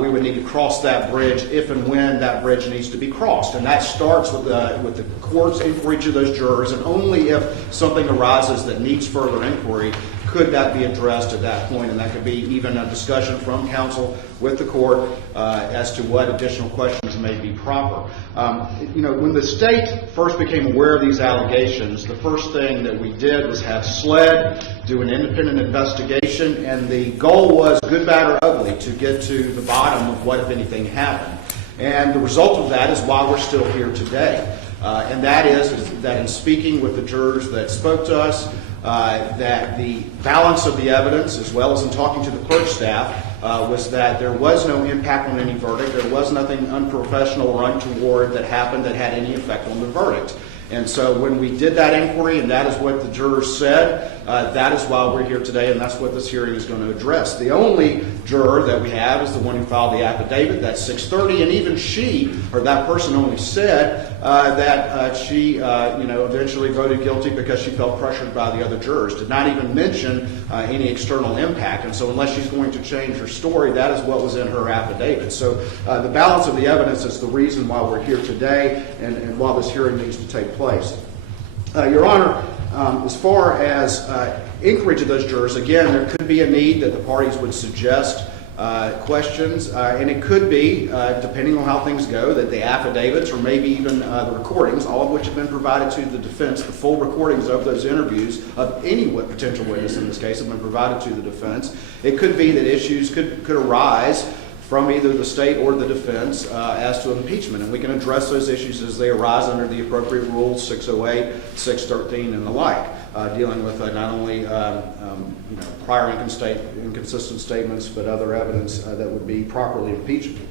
we would need to cross that bridge if and when that bridge needs to be crossed. And that starts with the court's inquiry to those jurors, and only if something arises that needs further inquiry could that be addressed at that point, and that could be even a discussion from counsel with the court as to what additional questions may be proper. When the state first became aware of these allegations, the first thing that we did was have SLED do an independent investigation, and the goal was, good, bad, or ugly, to get to the bottom of what, if anything, happened. And the result of that is why we're still here today. And that is that in speaking with the jurors that spoke to us, that the balance of the evidence, as well as in talking to the clerk staff, was that there was no impact on any verdict. There was nothing unprofessional or untoward that happened that had any effect on the verdict. And so when we did that inquiry, and that is what the jurors said, that is why we're here today, and that's what this hearing is going to address. The only juror that we have is the one who filed the affidavit. That's 630, and even she, or that person, only said that she, eventually voted guilty because she felt pressured by the other jurors. Did not even mention any external impact. And so unless she's going to change her story, that is what was in her affidavit. So the balance of the evidence is the reason why we're here today, and why this hearing needs to take place. Your Honor, as far as inquiry to those jurors, again, there could be a need that the parties would suggest questions, and it could be, depending on how things go, that the affidavits or maybe even the recordings, all of which have been provided to the defense, the full recordings of those interviews of any potential witness in this case have been provided to the defense. It could be that issues could arise from either the state or the defense as to impeachment. And we can address those issues as they arise under the appropriate rules, 608, 613, and the like, dealing with not only prior inconsistent statements, but other evidence that would be properly impeachable.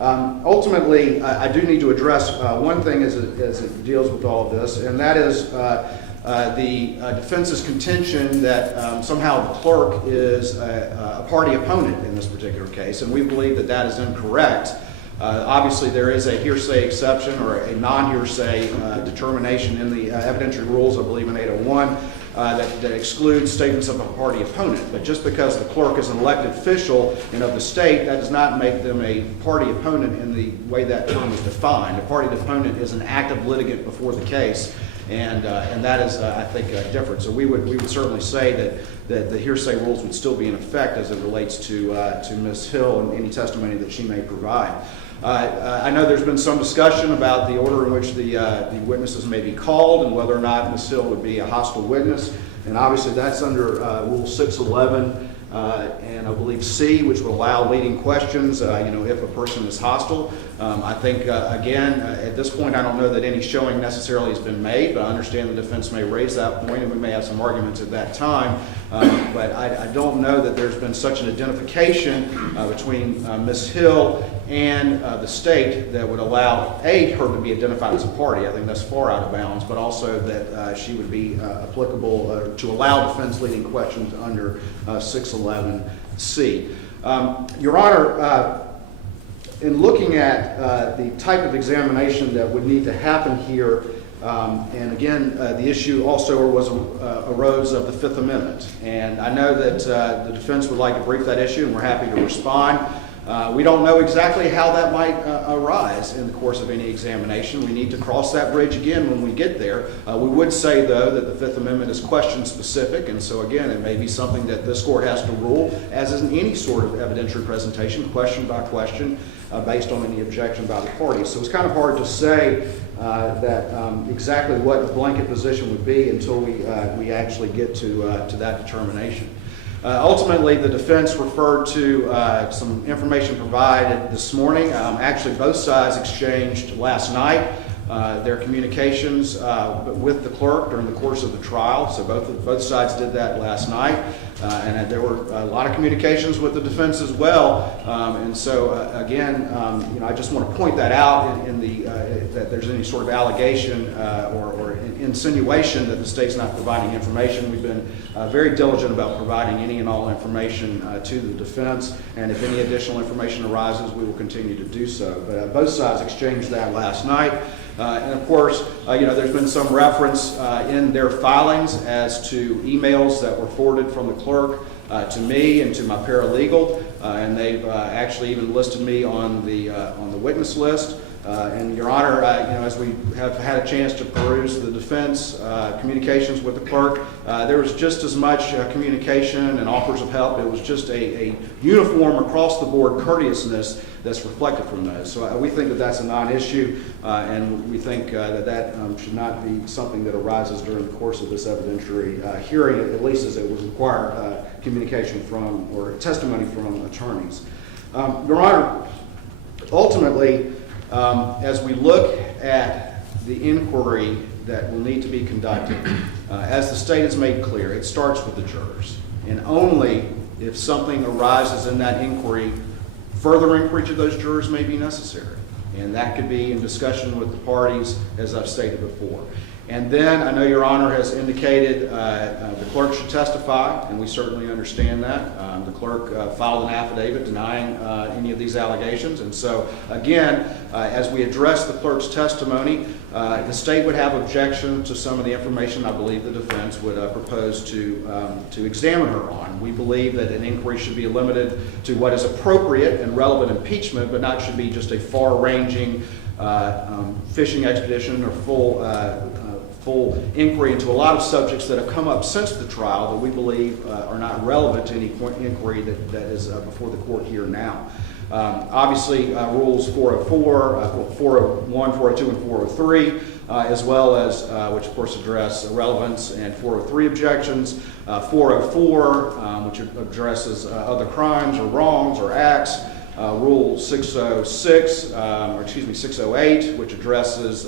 Ultimately, I do need to address one thing as it deals with all of this, and that is the defense's contention that somehow the clerk is a party opponent in this particular case, and we believe that that is incorrect. Obviously, there is a hearsay exception or a non-hearsay determination in the evidentiary rules, I believe in 801, that excludes statements of a party opponent. But just because the clerk is an elected official and of the state, that does not make them a party opponent in the way that term is defined. A party opponent is an active litigant before the case. And that is, I think, different. So we would certainly say that the hearsay rules would still be in effect as it relates to Ms. Hill and any testimony that she may provide. I know there's been some discussion about the order in which the witnesses may be called and whether or not Ms. Hill would be a hostile witness. And obviously that's under Rule 611 and I believe C, which would allow leading questions, if a person is hostile. I think, again, at this point, I don't know that any showing necessarily has been made, but I understand the defense may raise that point, and we may have some arguments at that time. But I don't know that there's been such an identification between Ms. Hill and the state that would allow, A, her to be identified as a party. I think that's far out of bounds, but also that she would be applicable to allow defense leading questions under 611C. Your Honor, in looking at the type of examination that would need to happen here, and again, the issue also arose of the Fifth Amendment. And I know that the defense would like to brief that issue, and we're happy to respond. We don't know exactly how that might arise in the course of any examination. We need to cross that bridge again when we get there. We would say, though, that the Fifth Amendment is question specific, and so again, it may be something that this court has to rule, as is in any sort of evidentiary presentation, question by question, based on any objection by the parties. So it's kind of hard to say that exactly what the blanket position would be until we actually get to that determination. Ultimately, the defense referred to some information provided this morning. Actually, both sides exchanged last night their communications with the clerk during the course of the trial. So both sides did that last night. And there were a lot of communications with the defense as well. And so, again, I just want to point that out in the that there's any sort of allegation or insinuation that the state's not providing information. We've been very diligent about providing any and all information to the defense. And if any additional information arises, we will continue to do so. But both sides exchanged that last night. And of course, there's been some reference in their filings as to emails that were forwarded from the clerk to me and to my paralegal, and they've actually even listed me on the witness list. And Your Honor, as we have had a chance to peruse the defense communications with the clerk, there was just as much communication and offers of help. It was just a uniform across the board courteousness that's reflected from those. So we think that that's a non-issue, and we think that should not be something that arises during the course of this evidentiary hearing, at least as it would require communication from or testimony from attorneys. Your Honor, ultimately, as we look at the inquiry that will need to be conducted, as the state has made clear, it starts with the jurors. And only if something arises in that inquiry, further inquiry to those jurors may be necessary. And that could be in discussion with the parties, as I've stated before. And then I know Your Honor has indicated the clerk should testify, and we certainly understand that. The clerk filed an affidavit denying any of these allegations. And so, again, as we address the clerk's testimony, the state would have objection to some of the information I believe the defense would propose to examine her on. We believe that an inquiry should be limited to what is appropriate and relevant impeachment, but not should be just a far-ranging fishing expedition or full inquiry into a lot of subjects that have come up since the trial that we believe are not relevant to any inquiry that is before the court here now. Obviously, rules 404, 401, 402, and 403, as well as, which of course address relevance, and 403 objections, 404, which addresses other crimes or wrongs or acts, Rule 606, or excuse me, 608, which addresses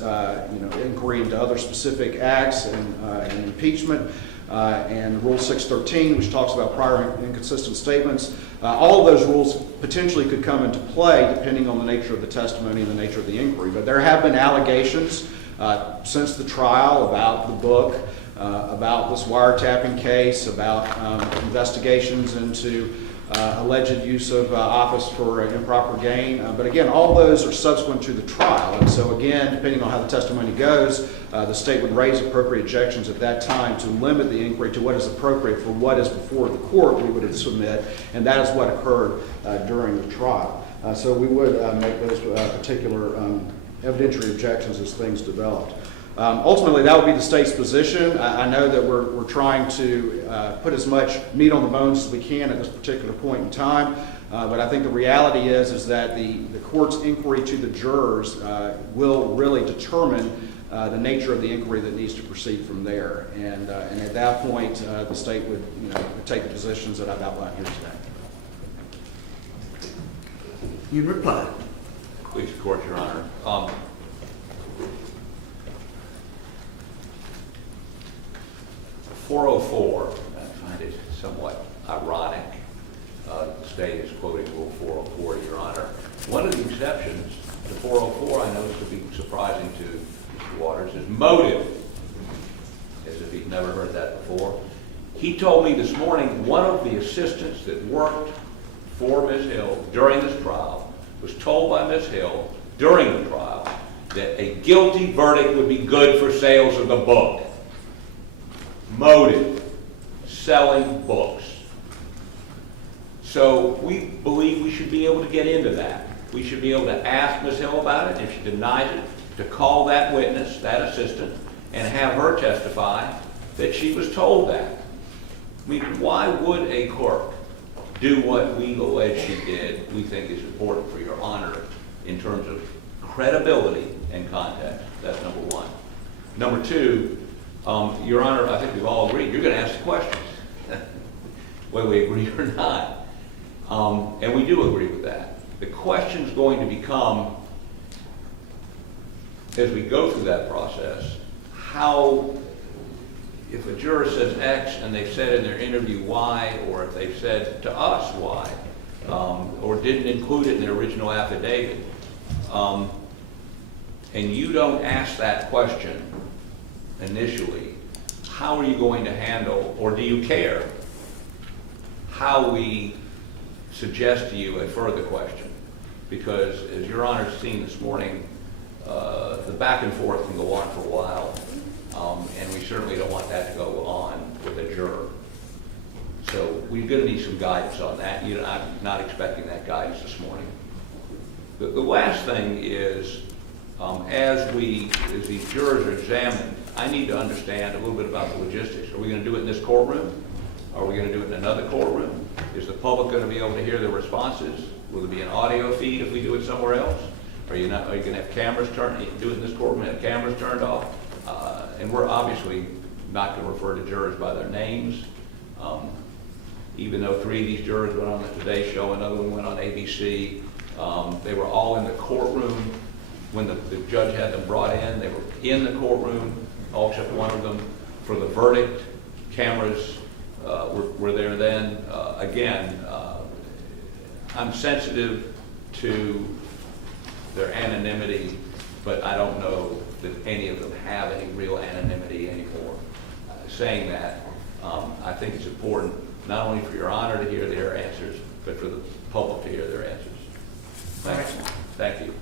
inquiry into other specific acts and impeachment, and Rule 613, which talks about prior inconsistent statements. All of those rules potentially could come into play depending on the nature of the testimony and the nature of the inquiry. But there have been allegations since the trial about the book, about this wiretapping case, about investigations into alleged use of office for improper gain. But again, all those are subsequent to the trial. And so again, depending on how the testimony goes, the state would raise appropriate objections at that time to limit the inquiry to what is appropriate for what is before the court we would submit, and that is what occurred during the trial. So we would make those particular evidentiary objections as things developed. Ultimately, that would be the state's position. I know that we're trying to put as much meat on the bones as we can at this particular point in time, but I think the reality is that the court's inquiry to the jurors will really determine the nature of the inquiry that needs to proceed from there. And at that point, the state would take the positions that I've outlined here today. You reply. Please, Court, Your Honor. 404, I find it somewhat ironic. The state is quoting Rule 404, Your Honor. One of the exceptions to 404, I noticed would be surprising to Mr. Waters, is motive, as if he'd never heard that before. He told me this morning one of the assistants that worked for Ms. Hill during this trial was told by Ms. Hill during the trial that a guilty verdict would be good for sales of the book. Motive, selling books. So we believe we should be able to get into that. We should be able to ask Ms. Hill about it. If she denies it, to call that witness, that assistant, and have her testify that she was told that. I mean, why would a clerk do what we allege she did? We think is important for Your Honor in terms of credibility and context. That's number one. Number two, Your Honor, I think we've all agreed, you're going to ask the questions. whether we agree or not. And we do agree with that. The question's going to become, as we go through that process, how, if a juror says X and they've said in their interview Y, or if they've said to us Y, or didn't include it in their original affidavit, and you don't ask that question initially, how are you going to handle, or do you care, how we suggest to you a further question? Because as Your Honor's seen this morning, the back and forth can go on for a while, and we certainly don't want that to go on with a juror. So we're going to need some guidance on that. I'm not expecting that guidance this morning. The last thing is, as these jurors are examined, I need to understand a little bit about the logistics. Are we going to do it in this courtroom? Are we going to do it in another courtroom? Is the public going to be able to hear the responses? Will there be an audio feed if we do it somewhere else? Are you going to have cameras turned? You can do it in this courtroom, have cameras turned off? And we're obviously not going to refer to jurors by their names. Even though 3 of these jurors went on the Today Show, another one went on ABC. They were all in the courtroom when the judge had them brought in. They were in the courtroom, all except one of them, for the verdict. Cameras were there then. Again, I'm sensitive to their anonymity, but I don't know that any of them have any real anonymity anymore. Saying that, I think it's important not only for Your Honor to hear their answers, but for the public to hear their answers. Thank you.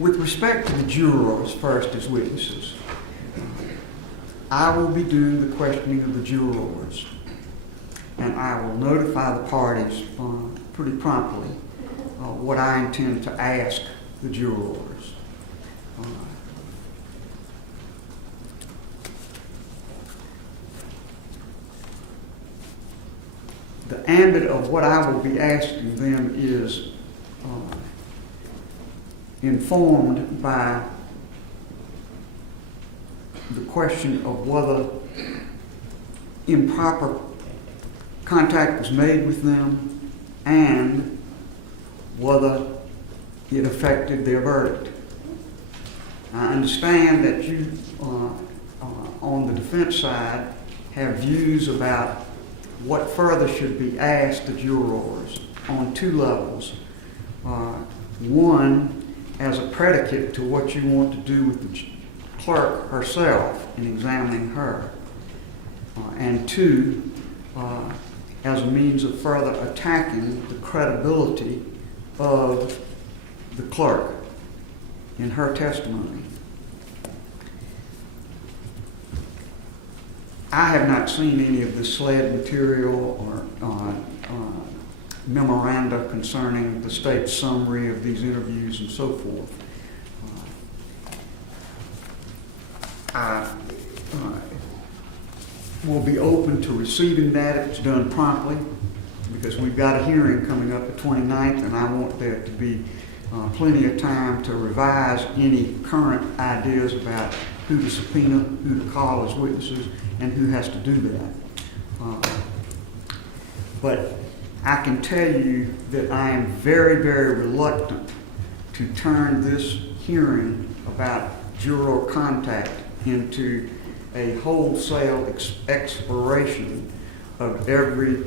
With respect to the jurors first as witnesses, I will be doing the questioning of the jurors, and I will notify the parties pretty promptly what I intend to ask the jurors. The ambit of what I will be asking them is informed by the question of whether improper contact was made with them and whether it affected their verdict. I understand that you, on the defense side, have views about what further should be asked the jurors on 2 levels. One, as a predicate to what you want to do with the clerk herself in examining her. And 2, as a means of further attacking the credibility of the clerk in her testimony. I have not seen any of the SLED material or memoranda concerning the state's summary of these interviews and so forth. I will be open to receiving that if it's done promptly, because we've got a hearing coming up the 29th, and I want there to be plenty of time to revise any current ideas about who to subpoena, who to call as witnesses, and who has to do that. But I can tell you that I am very, very reluctant to turn this hearing about juror contact into a wholesale exploration of every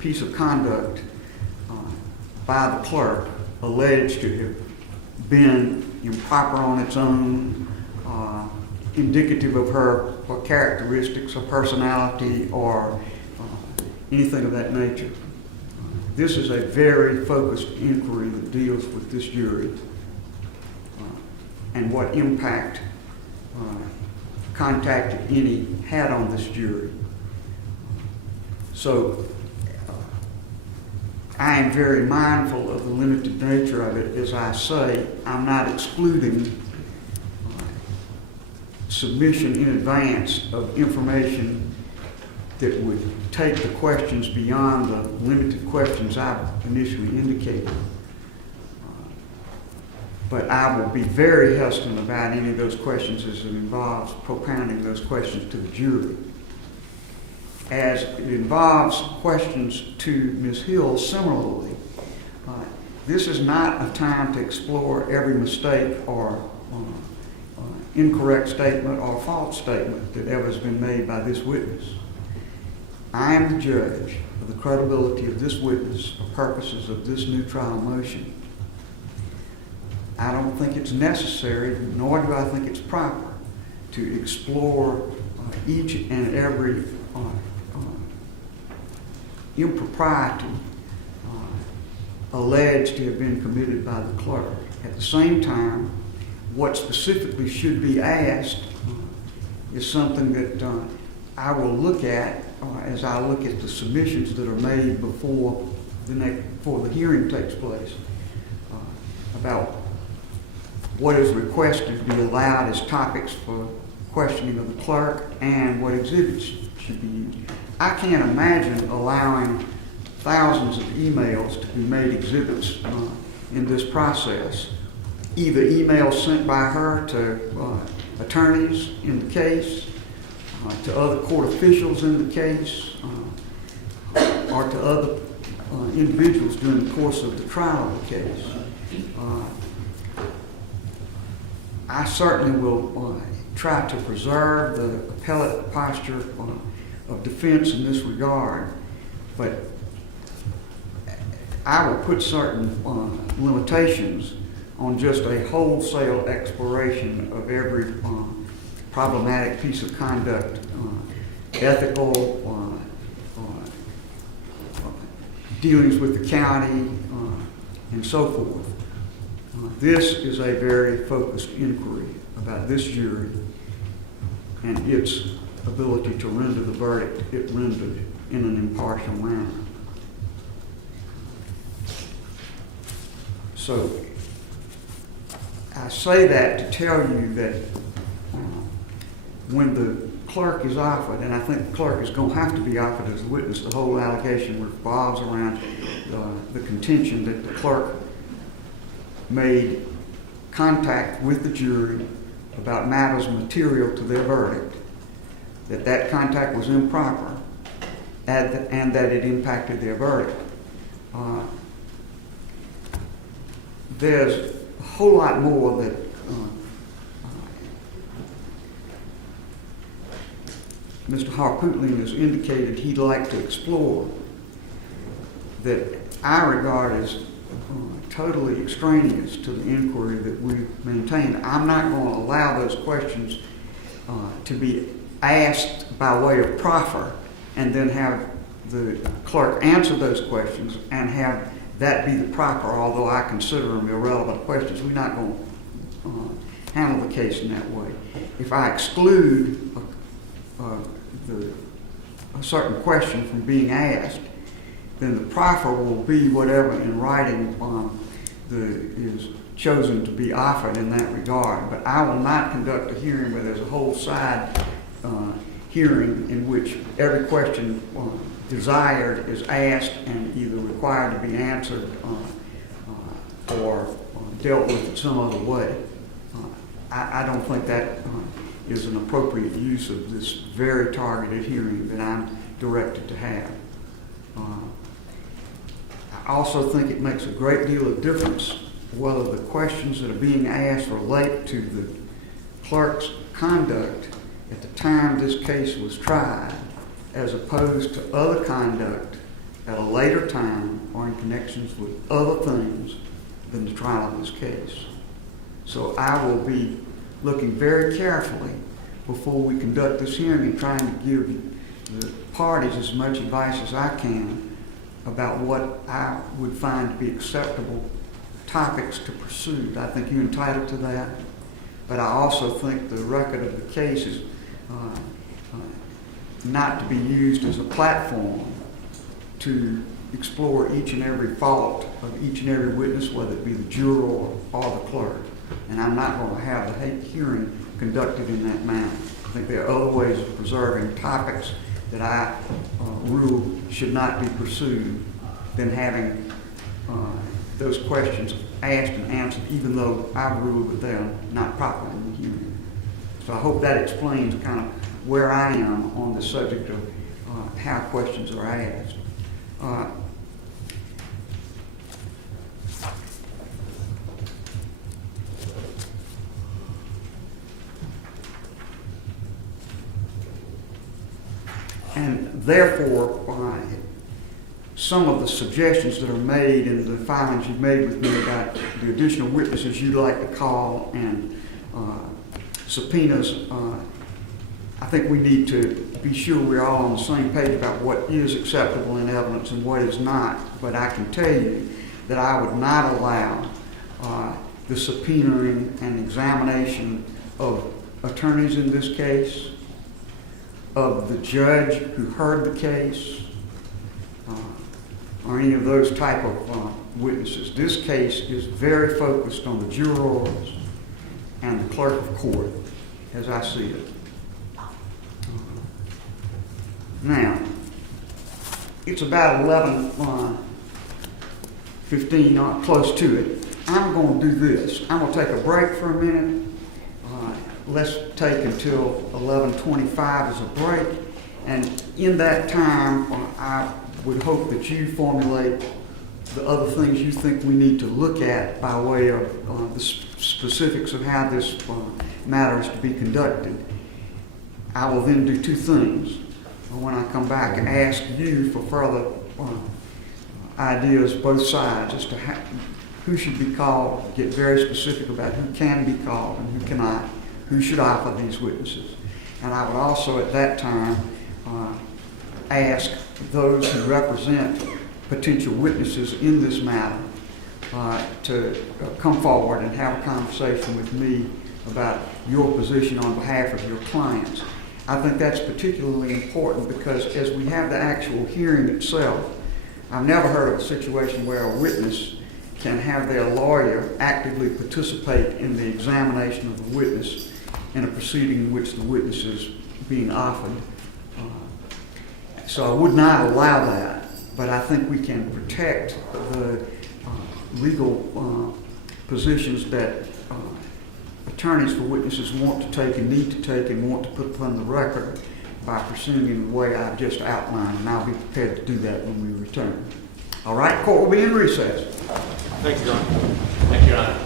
piece of conduct by the clerk alleged to have been improper on its own, indicative of her characteristics or personality or anything of that nature. This is a very focused inquiry that deals with this jury and what impact contact, if any, had on this jury. So I am very mindful of the limited nature of it. As I say, I'm not excluding submission in advance of information that would take the questions beyond the limited questions I've initially indicated. But I will be very hesitant about any of those questions as it involves propounding those questions to the jury. As it involves questions to Ms. Hill similarly, this is not a time to explore every mistake or incorrect statement or false statement that ever has been made by this witness. I am the judge of the credibility of this witness for purposes of this new trial motion. I don't think it's necessary, nor do I think it's proper, to explore each and every impropriety alleged to have been committed by the clerk. At the same time, what specifically should be asked is something that I will look at as I look at the submissions that are made before the hearing takes place about what is requested to be allowed as topics for questioning of the clerk and what exhibits should be used. I can't imagine allowing thousands of emails to be made exhibits in this process. Either emails sent by her to attorneys in the case, to other court officials in the case, or to other individuals during the course of the trial of the case. I certainly will try to preserve the appellate posture of defense in this regard, but I will put certain limitations on just a wholesale exploration of every problematic piece of conduct, ethical, dealings with the county, and so forth. This is a very focused inquiry about this jury and its ability to render the verdict it rendered in an impartial manner. So I say that to tell you that when the clerk is offered, and I think the clerk is going to have to be offered as a witness, the whole allegation revolves around the contention that the clerk made contact with the jury about matters material to their verdict, that contact was improper, and that it impacted their verdict. There's a whole lot more that Mr. Harpootlian has indicated he'd like to explore that I regard as totally extraneous to the inquiry that we maintain. I'm not going to allow those questions to be asked by way of proffer and then have the clerk answer those questions and have that be the proffer, although I consider them irrelevant questions. We're not going to handle the case in that way. If I exclude a certain question from being asked, then the proffer will be whatever in writing is chosen to be offered in that regard. But I will not conduct a hearing where there's a whole side hearing in which every question desired is asked and either required to be answered or dealt with in some other way. I don't think that is an appropriate use of this very targeted hearing that I'm directed to have. I also think it makes a great deal of difference whether the questions that are being asked relate to the clerk's conduct at the time this case was tried, as opposed to other conduct at a later time or in connections with other things than the trial of this case. So I will be looking very carefully before we conduct this hearing and trying to give the parties as much advice as I can about what I would find to be acceptable topics to pursue. I think you're entitled to that, but I also think the record of the case is not to be used as a platform to explore each and every fault of each and every witness, whether it be the juror or the clerk. And I'm not going to have the hearing conducted in that manner. I think there are other ways of preserving topics that I rule should not be pursued than having those questions asked and answered, even though I ruled that they're not proper in the hearing. So I hope that explains kind of where I am on the subject of how questions are asked. And therefore, some of the suggestions that are made in the filings you've made with me about the additional witnesses you'd like to call and subpoenas, I think we need to be sure we're all on the same page about what is acceptable in evidence and what is not. But I can tell you that I would not allow the subpoenaing and examination of attorneys in this case, of the judge who heard the case, or any of those type of witnesses. This case is very focused on the jurors and the clerk of court, as I see it. Now, it's about 11:15, close to it. I'm going to do this. I'm going to take a break for a minute. Let's take until 11:25 as a break. And in that time, I would hope that you formulate the other things you think we need to look at by way of the specifics of how this matter is to be conducted. I will then do two things. When I come back, and ask you for further ideas, both sides, as to who should be called, get very specific about who can be called and who cannot, who should offer these witnesses. And I would also at that time ask those who represent potential witnesses in this matter to come forward and have a conversation with me about your position on behalf of your clients. I think that's particularly important because as we have the actual hearing itself, I've never heard of a situation where a witness can have their lawyer actively participate in the examination of the witness in a proceeding in which the witness is being offered. So I would not allow that, but I think we can protect the legal positions that attorneys for witnesses want to take and need to take and want to put upon the record by pursuing in the way I've just outlined, and I'll be prepared to do that when we return. All right, court will be in recess. Thank you, Your Honor. Thank you, Your Honor.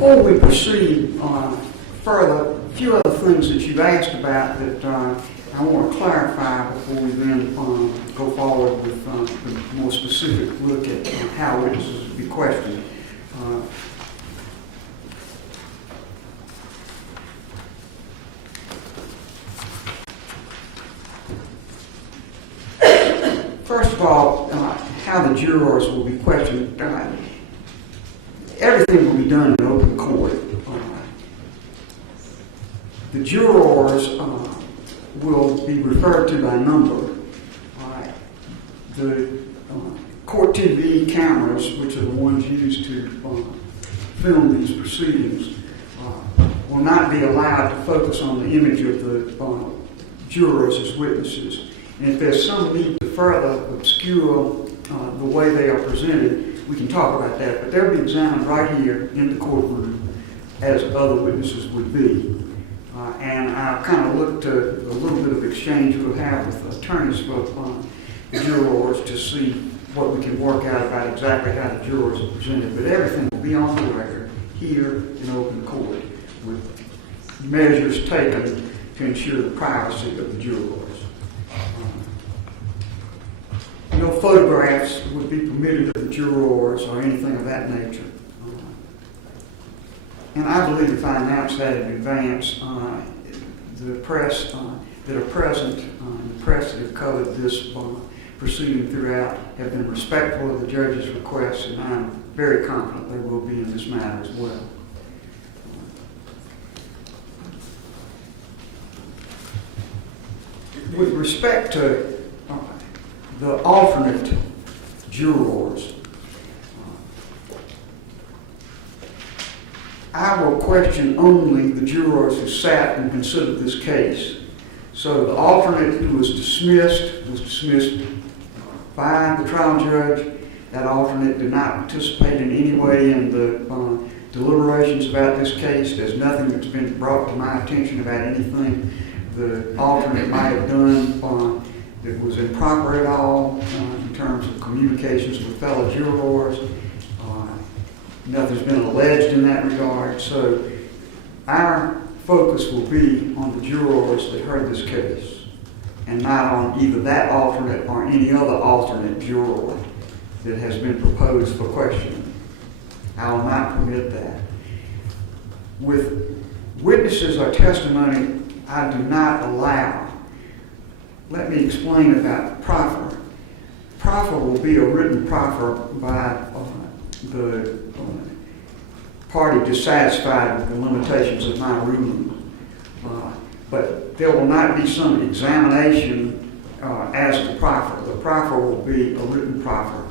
Before we proceed further, a few other things that you've asked about that I want to clarify before we then go forward with a more specific look at how witnesses will be questioned. First of all, how the jurors will be questioned. Everything will be done in open court. The jurors will be referred to by number. The court TV cameras, which are the ones used to film these proceedings, will not be allowed to focus on the image of the jurors as witnesses. And if there's some need to further obscure the way they are presented, we can talk about that. But they'll be examined right here in the courtroom as other witnesses would be. And I kind of looked at a little bit of exchange we'll have with attorneys for the jurors to see what we can work out about exactly how the jurors are presented. But everything will be on the record here in open court with measures taken to ensure the privacy of the jurors. No photographs would be permitted of the jurors or anything of that nature. And I believe if I announce that in advance, the press that are present, the press that have covered this proceeding throughout have been respectful of the judge's requests, and I'm very confident they will be in this matter as well. With respect to the alternate jurors, I will question only the jurors who sat and considered this case. So the alternate who was dismissed by the trial judge. That alternate did not participate in any way in the deliberations about this case. There's nothing that's been brought to my attention about anything the alternate might have done that was improper at all in terms of communications with fellow jurors. Nothing's been alleged in that regard. So our focus will be on the jurors that heard this case and not on either that alternate or any other alternate juror that has been proposed for questioning. I will not permit that. With witnesses or testimony, I do not allow. Let me explain about proffer. Proffer will be a written proffer by the party dissatisfied with the limitations of my ruling. But there will not be some examination as to proffer. The proffer will be a written proffer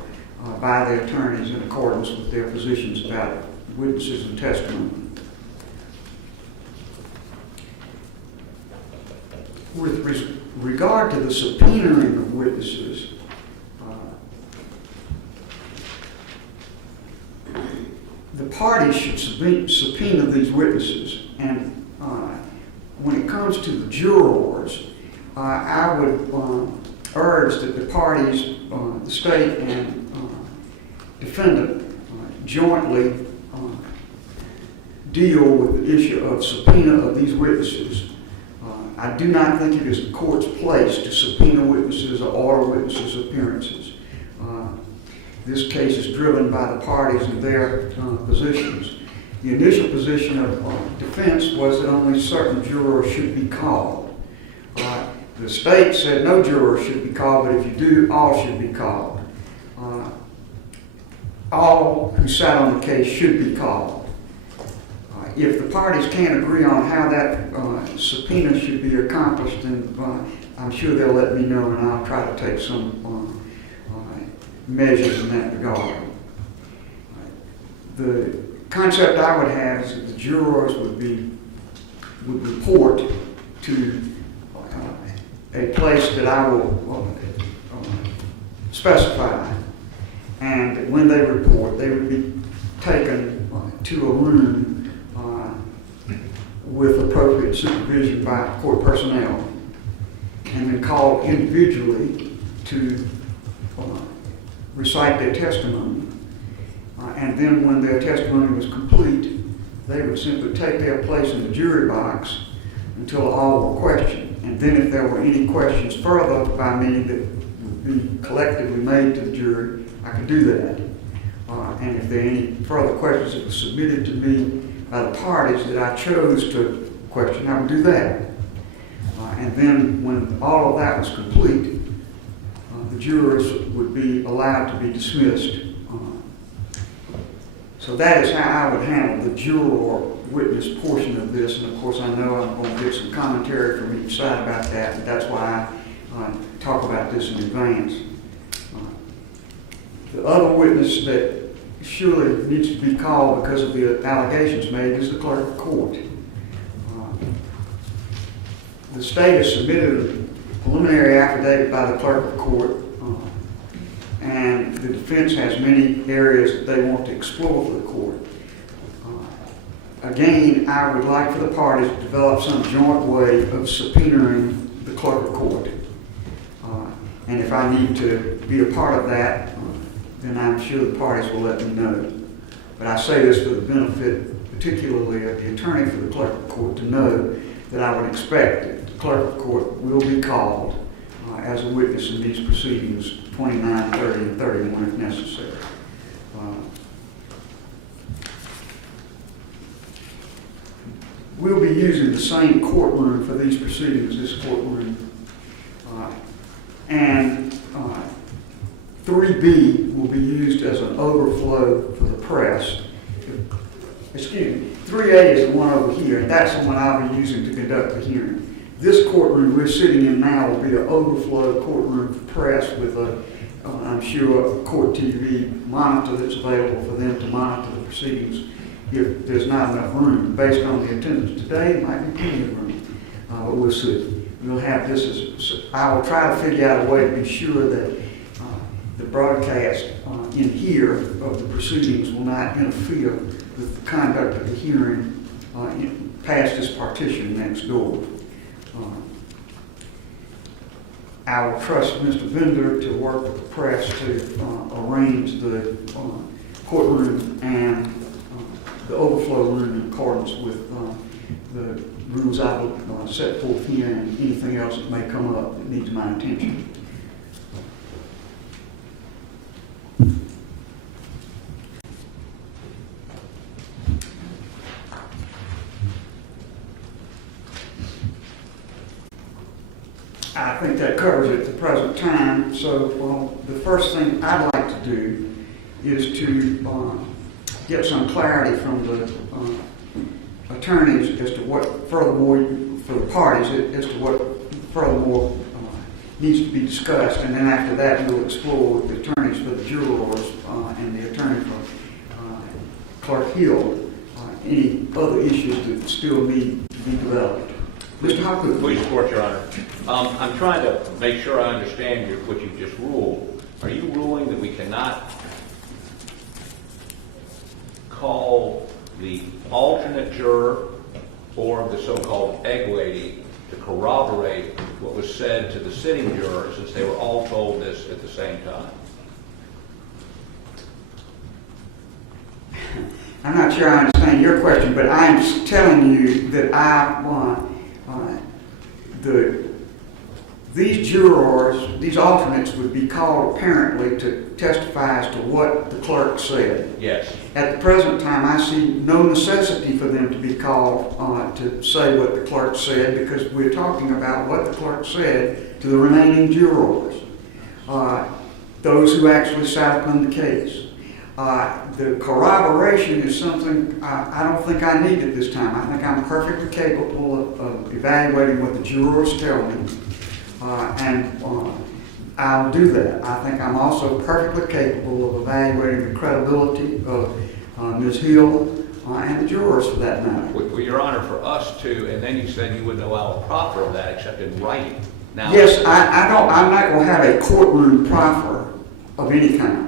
by the attorneys in accordance with their positions about witnesses and testimony. With regard to the subpoenaing of witnesses, the parties should subpoena these witnesses, and when it comes to the jurors, I would urge that the parties, the state and defendant, jointly deal with the issue of subpoena of these witnesses. I do not think it is the court's place to subpoena witnesses or order witnesses' appearances. This case is driven by the parties and their positions. The initial position of defense was that only certain jurors should be called. The state said no jurors should be called, but if you do, all should be called. All who sat on the case should be called. If the parties can't agree on how that subpoena should be accomplished, then I'm sure they'll let me know, and I'll try to take some measures in that regard. The concept I would have is that the jurors would report to a place that I will specify, and when they report, they would be taken to a room with appropriate supervision by court personnel, and then called individually to recite their testimony. And then when their testimony was complete, they would simply take their place in the jury box until all were questioned. And then if there were any questions further by me that would be collectively made to the jury, I could do that. And if there are any further questions that were submitted to me by the parties that I chose to question, I would do that. And then when all of that was complete, the jurors would be allowed to be dismissed. So that is how I would handle the juror witness portion of this. And of course, I know I'm going to get some commentary from each side about that, and that's why I talk about this in advance. The other witness that surely needs to be called because of the allegations made is the clerk of court. The state has submitted a preliminary affidavit by the clerk of court, and the defense has many areas that they want to explore for the court. Again, I would like for the parties to develop some joint way of subpoenaing the clerk of court. And if I need to be a part of that, then I'm sure the parties will let me know. But I say this for the benefit, particularly of the attorney for the clerk of court, to know that I would expect that the clerk of court will be called as a witness in these proceedings, 29, 30, and 31 if necessary. We'll be using the same courtroom for these proceedings, this courtroom. And 3B will be used as an overflow for the press. Excuse me, 3A is the one over here, and that's the one I'll be using to conduct the hearing. This courtroom we're sitting in now will be an overflow courtroom for press with I'm sure, a court TV monitor that's available for them to monitor the proceedings if there's not enough room. Based on the attendance today, it might be plenty of room, but we'll see. We'll have this as, I will try to figure out a way to be sure that the broadcast in here of the proceedings will not interfere with the conduct of the hearing past this partition next door. I will trust Mr. Bender to work with the press to arrange the courtroom and the overflow room in accordance with the rules I will set forth here and anything else that may come up that needs my attention. I think that covers it at the present time. So the first thing I'd like to do is to get some clarity from the attorneys as to what furthermore, for the parties, as to what furthermore needs to be discussed. And then after that, we'll explore with the attorneys for the jurors and the attorney for Clerk Hill any other issues that still need to be developed. Mr. Hopkins. Please support, Your Honor. I'm trying to make sure I understand what you just ruled. Are you ruling that we cannot call the alternate juror or the so-called egg lady to corroborate what was said to the sitting jurors since they were all told this at the same time? I'm not sure I understand your question, but I'm telling you that these jurors, these alternates would be called apparently to testify as to what the clerk said. Yes. At the present time, I see no necessity for them to be called to say what the clerk said because we're talking about what the clerk said to the remaining jurors, those who actually sat upon the case. The corroboration is something I don't think I need at this time. I think I'm perfectly capable of evaluating what the jurors tell me, and I'll do that. I think I'm also perfectly capable of evaluating the credibility of Ms. Hill and the jurors for that matter. Well, Your Honor, for us to, and then you said you wouldn't allow a proffer of that except in writing. Now, yes, I'm not going to have a courtroom proffer of any kind.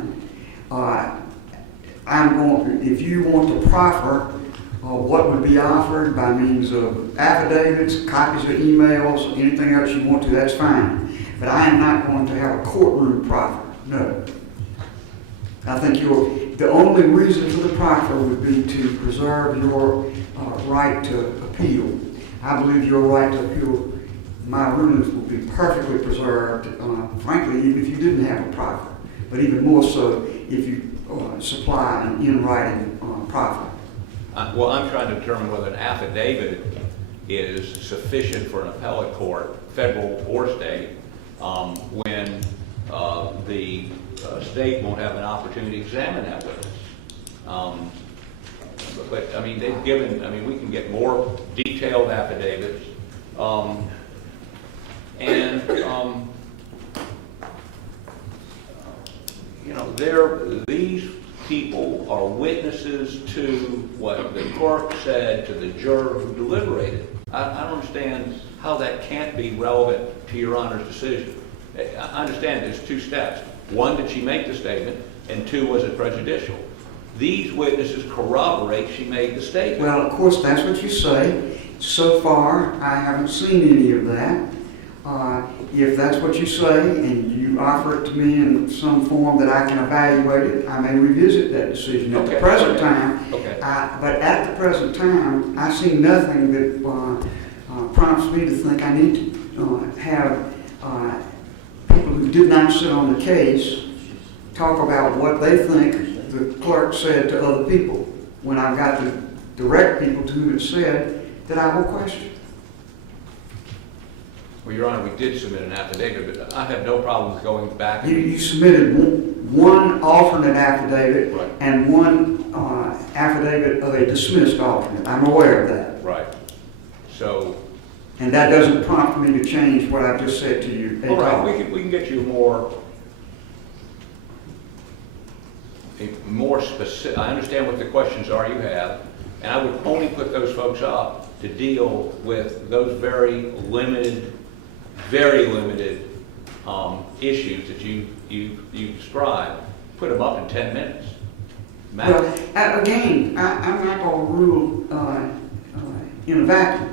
If you want to proffer what would be offered by means of affidavits, copies of emails, anything else you want to, that's fine. But I am not going to have a courtroom proffer, no. I think The only reason for the proffer would be to preserve your right to appeal. I believe your right to appeal my rulings will be perfectly preserved, frankly, even if you didn't have a proffer, but even more so if you supply an in-writing proffer. Well, I'm trying to determine whether an affidavit is sufficient for an appellate court, federal or state, when the state won't have an opportunity to examine that witness. But I mean, they've given, I mean, we can get more detailed affidavits. You know, these people are witnesses to what the clerk said to the juror who deliberated. I don't understand how that can't be relevant to Your Honor's decision. I understand there's two steps. One, did she make the statement? And two, was it prejudicial? These witnesses corroborate she made the statement. Well, of course, that's what you say. So far, I haven't seen any of that. If that's what you say and you offer it to me in some form that I can evaluate it, I may revisit that decision. At the present time, but at the present time, I see nothing that prompts me to think I need to have people who did not sit on the case talk about what they think the clerk said to other people when I've got to direct people to whom it said that I will question. Well, Your Honor, we did submit an affidavit, but I have no problem with going back. You submitted one alternate affidavit, right, and one affidavit of a dismissed alternate. I'm aware of that. Right. So. And that doesn't prompt me to change what I've just said to you. All right, we can get you more specific. I understand what the questions are you have, and I would only put those folks up to deal with those very limited issues that you described. Put them up in 10 minutes. Well, again, I'm not going to rule in a vacuum.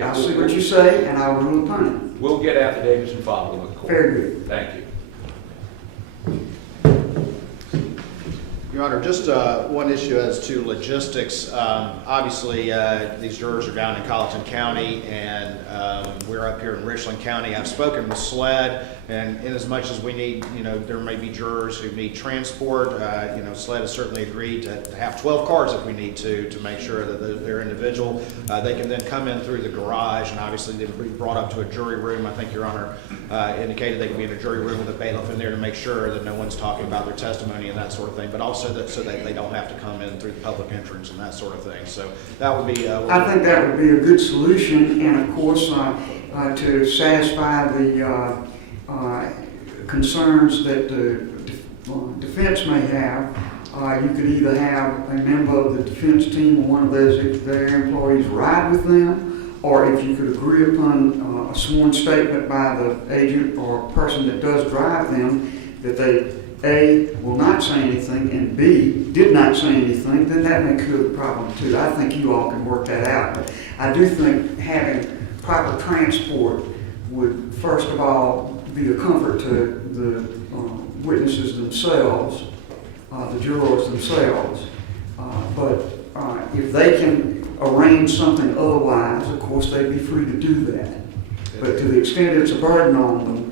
I'll see what you say, and I'll rule upon it. We'll get affidavits and file them with the court. Very good. Thank you. Your Honor, just one issue as to logistics. Obviously, these jurors are down in Colleton County, and we're up here in Richland County. I've spoken with SLED, and in as much as we need, there may be jurors who need transport, SLED has certainly agreed to have 12 cars if we need to make sure that they're individual. They can then come in through the garage, and obviously they'll be brought up to a jury room. I think Your Honor indicated they can be in a jury room with a bailiff in there to make sure that no one's talking about their testimony and that sort of thing, but also so that they don't have to come in through the public entrance and that sort of thing. So that would be. I think that would be a good solution, and of course, to satisfy the concerns that the defense may have, you could either have a member of the defense team or one of their employees ride with them, or if you could agree upon a sworn statement by the agent or person that does drive them that they A, will not say anything, and B, did not say anything, then that may cure the problem too. I think you all can work that out. But I do think having proper transport would, first of all, be a comfort to the witnesses themselves, the jurors themselves. But if they can arrange something otherwise, of course, they'd be free to do that. But to the extent it's a burden on them,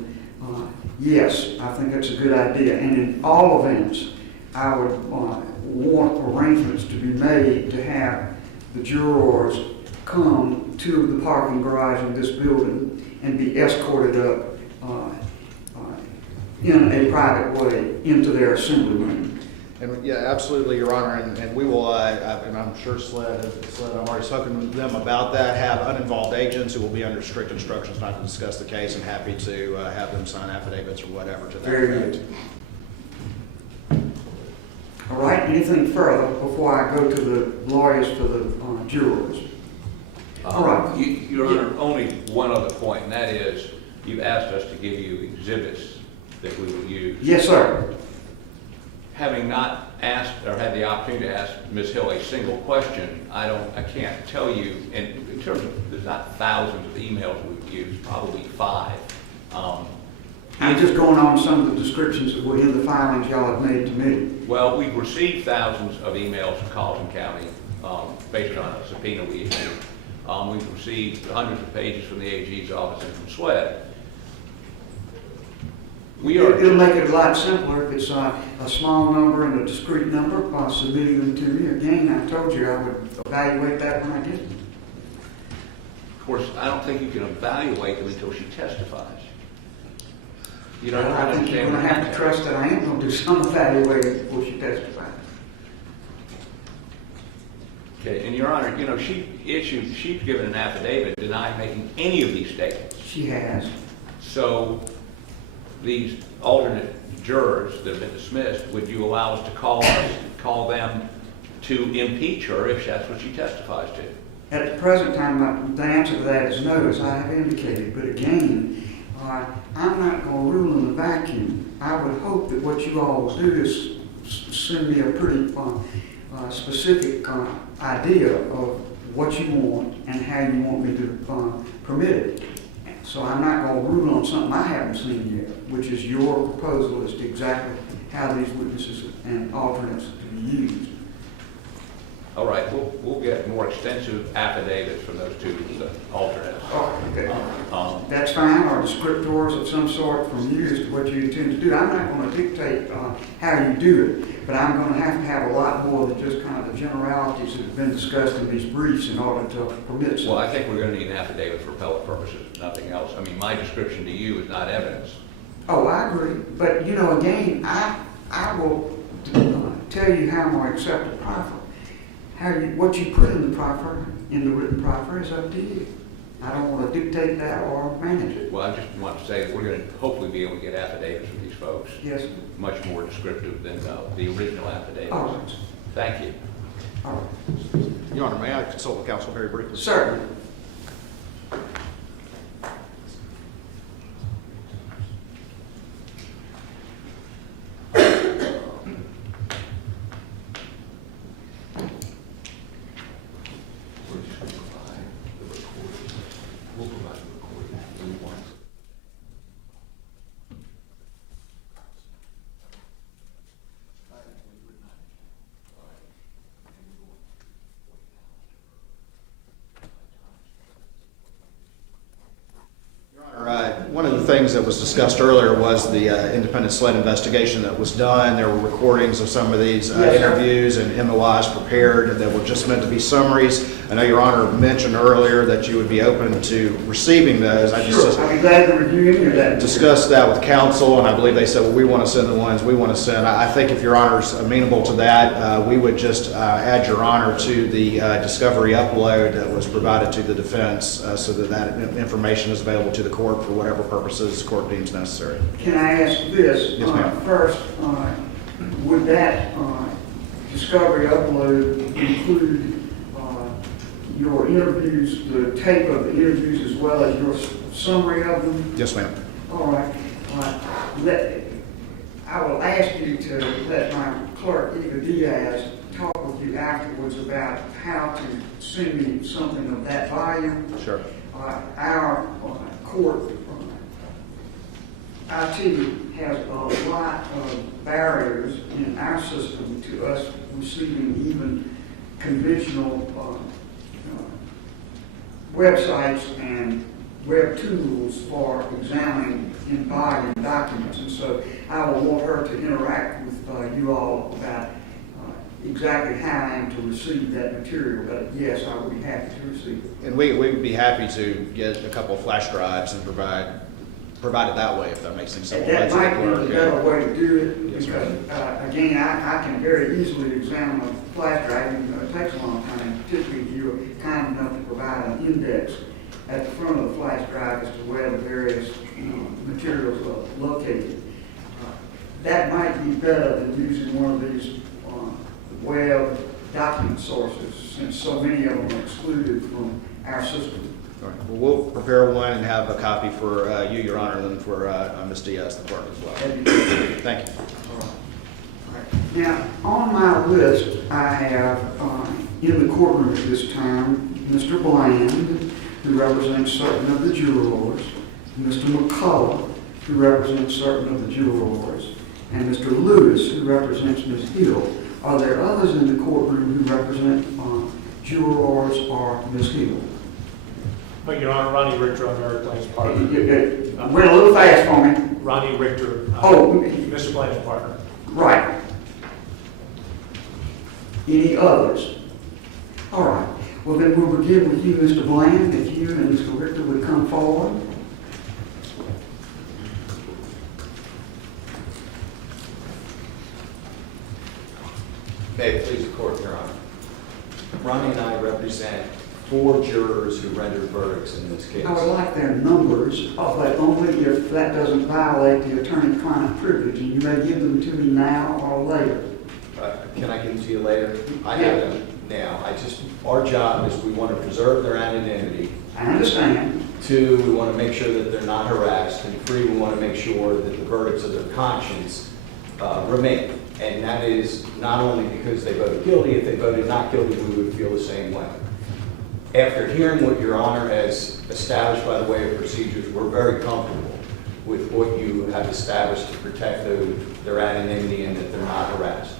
yes, I think that's a good idea. And in all events, I would want arrangements to be made to have the jurors come to the parking garage in this building and be escorted up in a private way into their assembly room. And yeah, absolutely, Your Honor, and we will, and I'm sure SLED, I've already spoken to them about that, have uninvolved agents who will be under strict instructions not to discuss the case, and happy to have them sign affidavits or whatever to that Very effect. good. All right, anything further before I go to the lawyers for the jurors? All right. Your Honor, only one other point, and that is you've asked us to give you exhibits that we will use. Yes, sir. Having not asked or had the opportunity to ask Ms. Hill a single question, I can't tell you, and in terms of, there's not thousands of emails we've used, probably 5. I'm just going on some of the descriptions that were in the filings y'all have made to me. Well, we've received thousands of emails from Colleton County based on a subpoena we issued. We've received hundreds of pages from the AG's office and from SLED. It'll make it a lot simpler if it's a small number and a discrete number, submitting them to me. Again, I told you I would evaluate that when I get them. Of course, I don't think you can evaluate them until she testifies. You don't I think you're going to have to trust that I am going to do some evaluating before she testifies. Okay, and Your Honor, you know, she's given an affidavit denying making any of these statements. She has. So these alternate jurors that have been dismissed, would you allow us to call them to impeach her if that's what she testifies to? At the present time, the answer to that is no, as I have indicated. But again, I'm not going to rule in a vacuum. I would hope that what you all will do is send me a pretty specific idea of what you want and how you want me to permit it. So I'm not going to rule on something I haven't seen yet, which is your proposal as to exactly how these witnesses and alternates to be used. All right, we'll get more extensive affidavits from those two alternates. Oh, okay. That's fine, or descriptors of some sort from you as to what you intend to do. I'm not going to dictate how you do it, but I'm going to have a lot more than just kind of the generalities that have been discussed in these briefs in order to permit something. Well, I think we're going to need an affidavit for appellate purposes, nothing else. I mean, my description to you is not evidence. Oh, I agree. But, you know, again, I will tell you how I'm going to accept the proffer. What you put in the proffer, in the written proffer, is up to you. I don't want to dictate that or manage it. Well, I just want to say that we're going to hopefully be able to get affidavits from these folks. Yes. Much more descriptive than the original affidavits. All right. Thank you. All right. Your Honor, may I consult the counsel very briefly? Certainly. One of the things that was discussed earlier was the independent SLED investigation that was done. There were recordings of some of these interviews and MOIs prepared that were just meant to be summaries. I know Your Honor mentioned earlier that you would be open to receiving those. I just I'd be glad to review any of that. discussed that with counsel, and I believe they said, well, we want to send the ones we want to send. I think if Your Honor's amenable to that, we would just add Your Honor to the discovery upload that was provided to the defense so that that information is available to the court for whatever purposes the court deems necessary. Can I ask this? Yes, ma'am. First, would that discovery upload include your interviews, the tape of the interviews, as well as your summary of them? Yes, ma'am. All right. I will ask you to let my clerk, Eva Diaz, talk with you afterwards about how to send me something of that volume. Sure. Our court IT has a lot of barriers in our system to us receiving even conventional websites and web tools for examining in volume documents. And so I will want her to interact with you all about exactly how I am to receive that material. But yes, I would be happy to receive it. And we would be happy to get a couple of flash drives and provide it that way, if that makes sense. That might be the better way to do it, Yes, because again, I can very easily examine a flash drive, even though it takes a long time. Typically, you're kind enough to provide an index at the front of the flash drive as to where the various materials are located. That might be better than using one of these web document sources, since so many of them are excluded from our system. All right. Well, we'll prepare one and have a copy for you, Your Honor, and then for Ms. Diaz, the clerk, as well. Thank you. All right. Now, on my list, I have in the courtroom at this time, Mr. Bland, who represents certain of the jurors, Mr. McCullough, who represents certain of the jurors, and Mr. Lewis, who represents Ms. Hill. Are there others in the courtroom who represent jurors or Ms. Hill? But Your Honor, Ronnie Richter, I'm Eric Blaine's partner. Went a little fast for me. Ronnie Richter, Oh. Mr. Blaine's partner. Right. Any others? All right. Well, then we'll begin with you, Mr. Blaine, if you and Mr. Richter would come forward. May it please the court, Your Honor. Ronnie and I represent 4 jurors who rendered verdicts in this case. I would like their numbers, but only if that doesn't violate the attorney-client privilege, and you may give them to me now or later. Can I give them to you later? I have them now. Our job is we want to preserve their anonymity. I understand. 2, we want to make sure that they're not harassed. And 3, we want to make sure that the verdicts of their conscience remain. And that is not only because they voted guilty. If they voted not guilty, we would feel the same way. After hearing what Your Honor has established by the way of procedures, we're very comfortable with what you have established to protect their anonymity and that they're not harassed.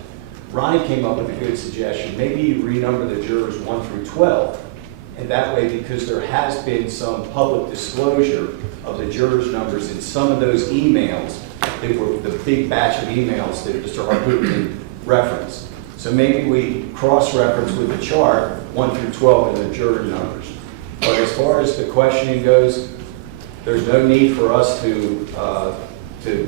Ronnie came up with a good suggestion. Maybe you renumber the jurors 1 through 12, and that way, because there has been some public disclosure of the jurors' numbers in some of those emails, they were the big batch of emails that Mr. Harpootlian referenced. So maybe we cross-reference with the chart 1 through 12 in the juror numbers. But as far as the questioning goes, there's no need for us to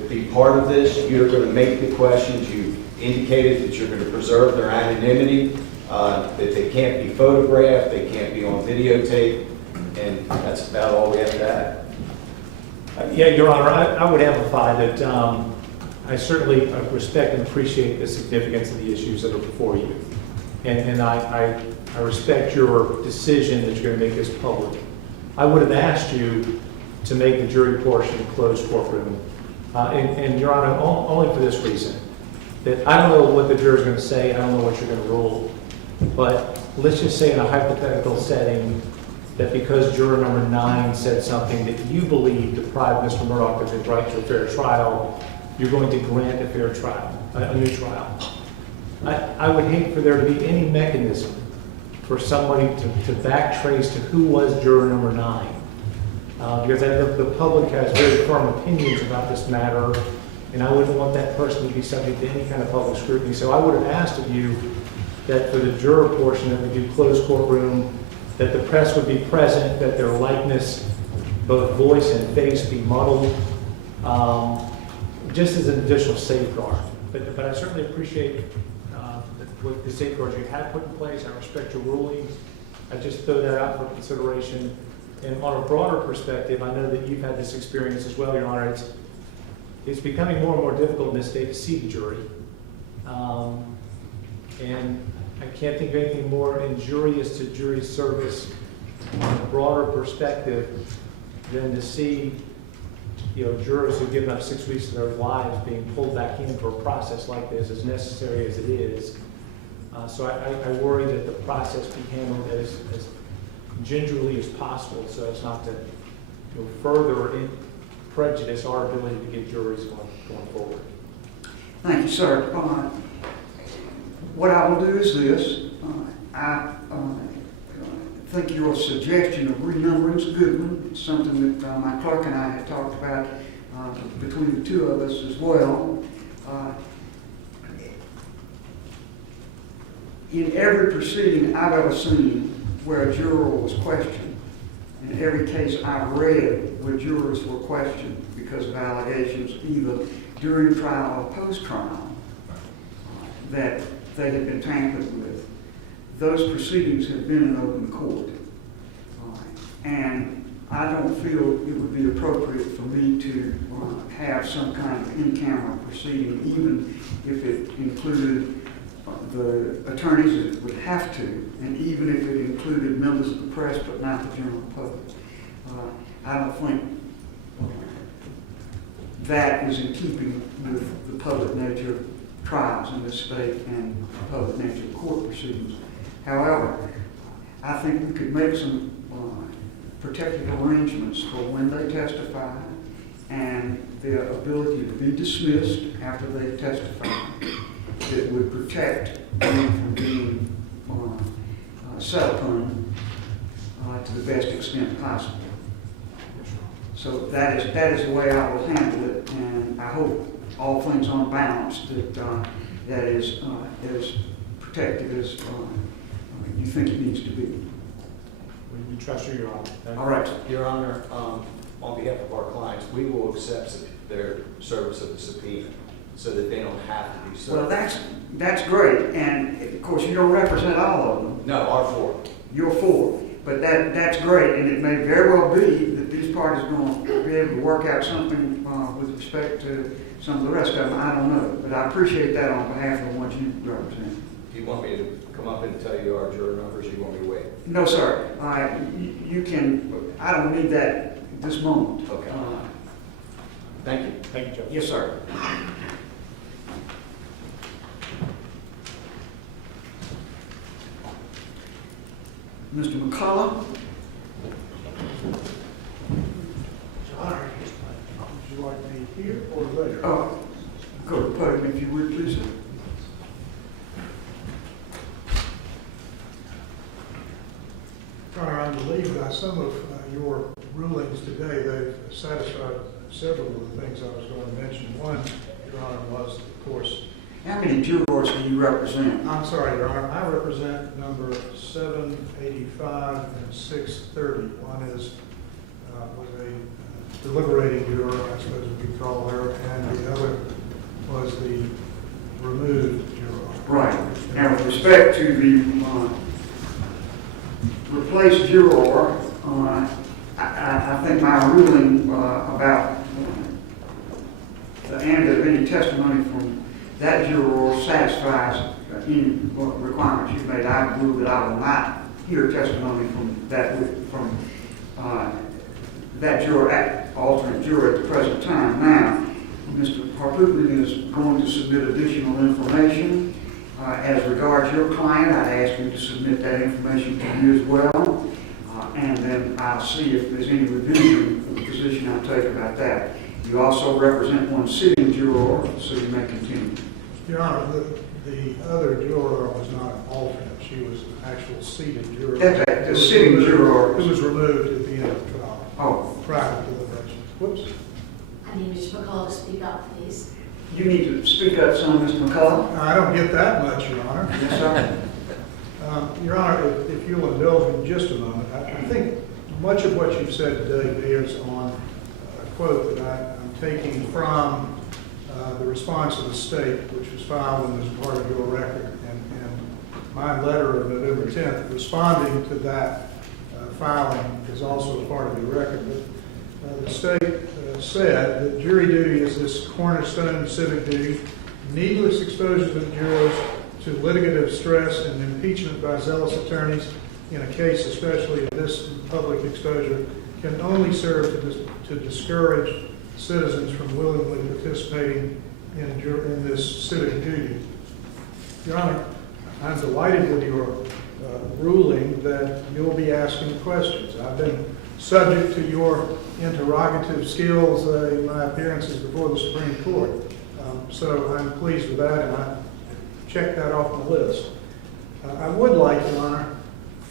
be part of this. You're going to make the questions. You indicated that you're going to preserve their anonymity, that they can't be photographed, they can't be on videotape, and that's about all we have to add. Yeah, Your Honor, I would amplify that I certainly respect and appreciate the significance of the issues that are before you. And I respect your decision that you're going to make this public. I would have asked you to make the jury portion a closed courtroom. And Your Honor, only for this reason, that I don't know what the juror's going to say, I don't know what you're going to rule, but let's just say in a hypothetical setting that because juror number 9 said something that you believe deprived Mr. Murdaugh of his right to a fair trial, you're going to grant a fair trial, a new trial. I would hate for there to be any mechanism for somebody to backtrace to who was juror number 9. Because I know the public has very firm opinions about this matter, and I wouldn't want that person to be subject to any kind of public scrutiny. So I would have asked of you that for the juror portion that we do closed courtroom, that the press would be present, that their likeness, both voice and face, be muddled, just as an additional safeguard. But I certainly appreciate the safeguards you have put in place. I respect your ruling. I just throw that out for consideration. And on a broader perspective, I know that you've had this experience as well, Your Honor. It's becoming more and more difficult in this state to see the jury. And I can't think of anything more injurious to jury service on a broader perspective than to see, jurors who've given up 6 weeks of their lives being pulled back in for a process like this, as necessary as it is. So I worry that the process be handled as gingerly as possible, so as not to further prejudice our ability to get juries going forward. Thank you, sir. What I will do is this. I think your suggestion of renumbering is a good one. It's something that my clerk and I had talked about between the two of us as well. In every proceeding I've ever seen where a juror was questioned, in every case I've read where jurors were questioned because of allegations either during trial or post-trial that they had been tampered with, those proceedings have been in open court. And I don't feel it would be appropriate for me to have some kind of in-camera proceeding, even if it included the attorneys that would have to, and even if it included members of the press but not the general public. I don't think that is in keeping with the public nature of trials in this state and the public nature of court proceedings. However, I think we could make some protective arrangements for when they testify and the ability to be dismissed after they testify that would protect them from being set upon to the best extent possible. So that is the way I will handle it, and I hope all things on balance that is as protective as you think it needs to be. We trust you, Your Honor. All right. Your Honor, on behalf of our clients, we will accept their service of the subpoena so that they don't have to be served. Well, that's great, and of course you don't represent all of them. No, our four. You're for, but that's great, and it may very well be that these parties are going to be able to work out something with respect to some of the rest of them. I don't know, but I appreciate that on behalf of the ones you represent. Do you want me to come up and tell you our juror numbers, or you want me to wait? No, sir. You can. I don't need that at this moment. Okay. Thank you. Thank you, Judge. Yes, sir. Mr. McCullough. Honor, would you like me here or later? Oh, go to the podium if you would, please. Your Honor, I believe that some of your rulings today, they've satisfied several of the things I was going to mention. One, Your Honor, was, of course, How many jurors do you represent? I'm sorry, Your Honor, I represent number 785 and 630. One is was a deliberating juror, I suppose we could call her, and the other was the removed juror. Right. Now, with respect to the replaced juror, I think my ruling about the end of any testimony from that juror satisfies any requirements you've made. I rule that I will not hear testimony from that juror, alternate juror at the present time. Now, Mr. Harpootlian is going to submit additional information. As regards your client, I'd ask you to submit that information to you as well. And then I'll see if there's any revision of the position I'll take about that. You also represent one sitting juror, so you may continue. Your Honor, the other juror was not an alternate. She was an actual seated juror. That's right, the sitting juror. Who was removed at the end of the trial. Oh. Prior to deliberations. Whoops. I need Mr. McCullough to speak up, please. You need to speak up some, Mr. McCullough. I don't get that much, Your Honor. Yes, sir. Your Honor, if you'll indulge me just a moment, I think much of what you've said today bears on a quote that I'm taking from the response of the state, which was filed and was part of your record, and my letter of November 10th responding to that filing is also a part of your record. But the state said that jury duty is this cornerstone civic duty, needless exposure to the jurors to litigative stress and impeachment by zealous attorneys in a case especially of this public exposure can only serve to discourage citizens from willingly participating in this civic duty. Your Honor, I'm delighted with your ruling that you'll be asking questions. I've been subject to your interrogative skills in my appearances before the Supreme Court. So I'm pleased with that, and I check that off the list. I would like, Your Honor,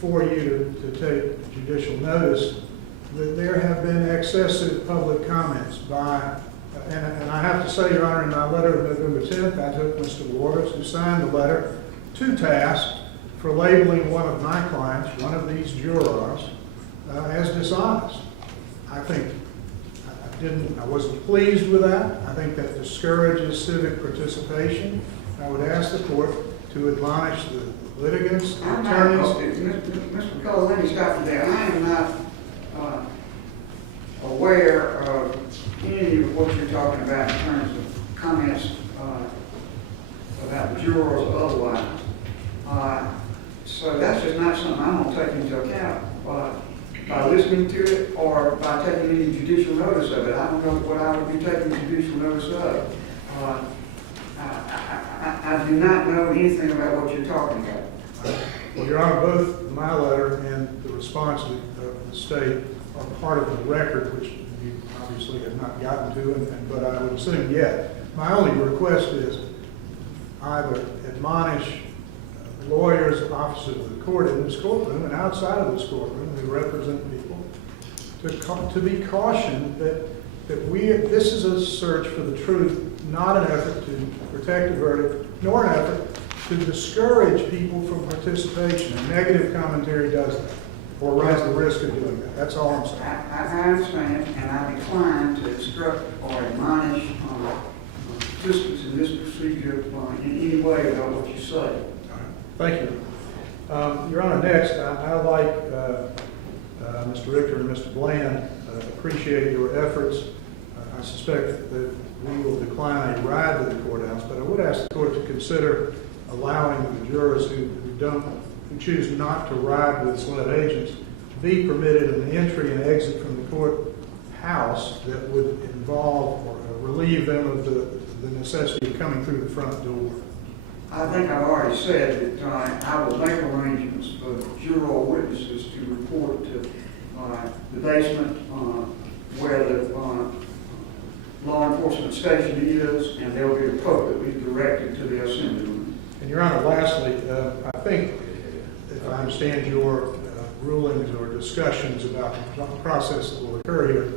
for you to take judicial notice that there have been excessive public comments by, and I have to say, Your Honor, in my letter of November 10th, I took Mr. Warvis, who signed the letter, to task for labeling one of my clients, one of these jurors, as dishonest. I think I wasn't pleased with that. I think that discourages civic participation. I would ask the court to admonish the litigants, the attorneys. Mr. McCullough, let me stop you there. I am not aware of any of what you're talking about in terms of comments about jurors or otherwise. So that's just not something I'm going to take into account by listening to it or by taking any judicial notice of it. I don't know what I would be taking judicial notice of. I do not know anything about what you're talking about. Well, Your Honor, both my letter and the response of the state are part of the record, which you obviously obviously have not gotten to, but I would assume yet. My only request is either admonish lawyers, officers of the court in this courtroom and outside of this courtroom who represent people to be cautioned that this is a search for the truth, not an effort to protect a verdict, nor an effort to discourage people from participation. And negative commentary does that, or runs the risk of doing that. That's all I'm saying. I understand, and I decline to instruct or admonish participants in this procedure in any way about what you say. Thank you. Your Honor, next, I like Mr. Richter and Mr. Bland, appreciate your efforts. I suspect that we will decline a ride to the courthouse, but I would ask the court to consider allowing the jurors who choose not to ride with SLED agents to be permitted an entry and exit from the courthouse that would involve or relieve them of the necessity of coming through the front door. I think I've already said that I will make arrangements for juror witnesses to report to the basement where the law enforcement station is, and they'll be appropriately directed to the assembly room. And Your Honor, lastly, I think, if I understand your rulings or discussions about the process that will occur here,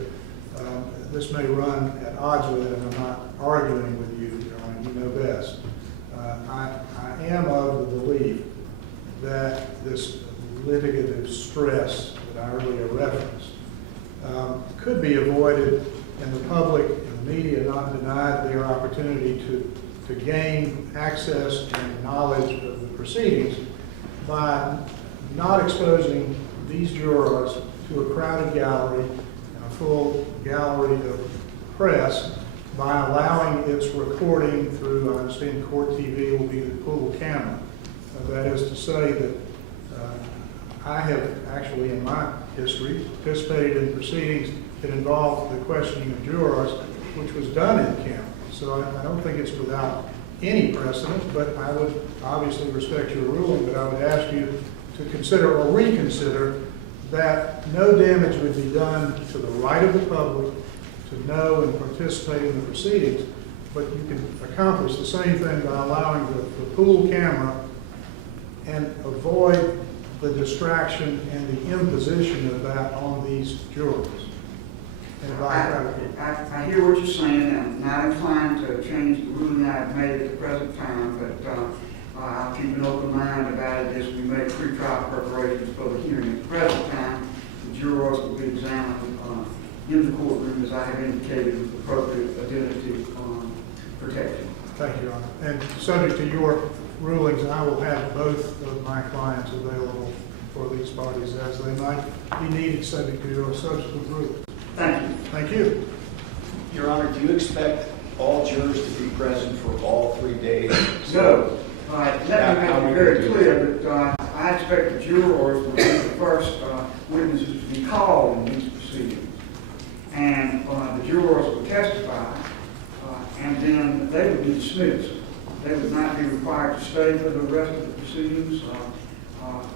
this may run at odds with it, and I'm not arguing with you, Your Honor, you know best. I am of the belief that this litigative stress that I earlier referenced could be avoided, and the public and the media not denied their opportunity to gain access and knowledge of the proceedings by not exposing these jurors to a crowded gallery and a full gallery of press by allowing its recording through, I understand court TV will be the pool camera. That is to say that I have actually in my history participated in proceedings that involved the questioning of jurors, which was done in camera. So I don't think it's without any precedent, but I would obviously respect your ruling, but I would ask you to consider or reconsider that no damage would be done to the right of the public to know and participate in the proceedings, but you can accomplish the same thing by allowing the pool camera and avoid the distraction and the imposition of that on these jurors. And I hear what you're saying, and I'm not inclined to change the ruling I've made at the present time, but I'll keep an open mind about it as we make pre-trial preparations for the hearing. At the present time, the jurors will be examined in the courtroom, as I have indicated, with appropriate identity protection. Thank you, Your Honor. And subject to your rulings, I will have both of my clients available for these parties as they might be needed, subject to your subsequent rulings. Thank you. Thank you. Your Honor, do you expect all jurors to be present for all 3 days? No. Let me make it very clear that I expect the jurors will be the first witnesses to be called in these proceedings. And the jurors will testify, and then they would be dismissed. They would not be required to stay for the rest of the proceedings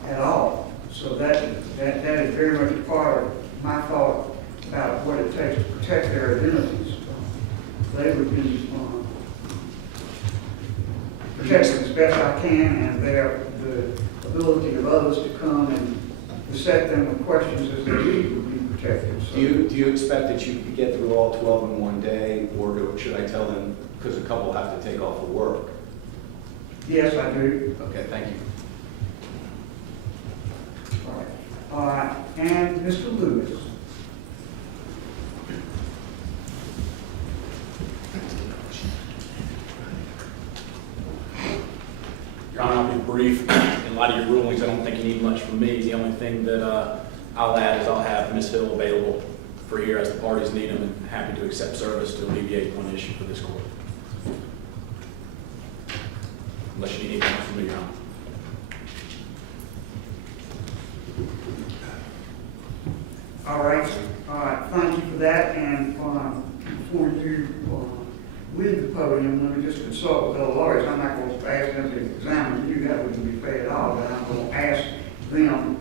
at all. So that is very much a part of my thought about what it takes to protect their identities. They would be protected as best I can, and the ability of others to come and beset them with questions as they leave would be protected. So, Do you expect that you could get through all 12 in one day, or should I tell them, because a couple have to take off of work? yes, I do. Okay, thank you. All right. And Mr. Lewis. Your Honor, I'll be brief. In light of your rulings, I don't think you need much from me. The only thing that I'll add is I'll have Ms. Hill available for here as the parties need them, and happy to accept service to alleviate one issue for this court. Unless you need anything else from me, Your Honor. All right. Thank you for that. And before you leave the podium, let me just consult with other lawyers. I'm not going to ask them to examine you. That wouldn't be fair at all. But I'm going to ask them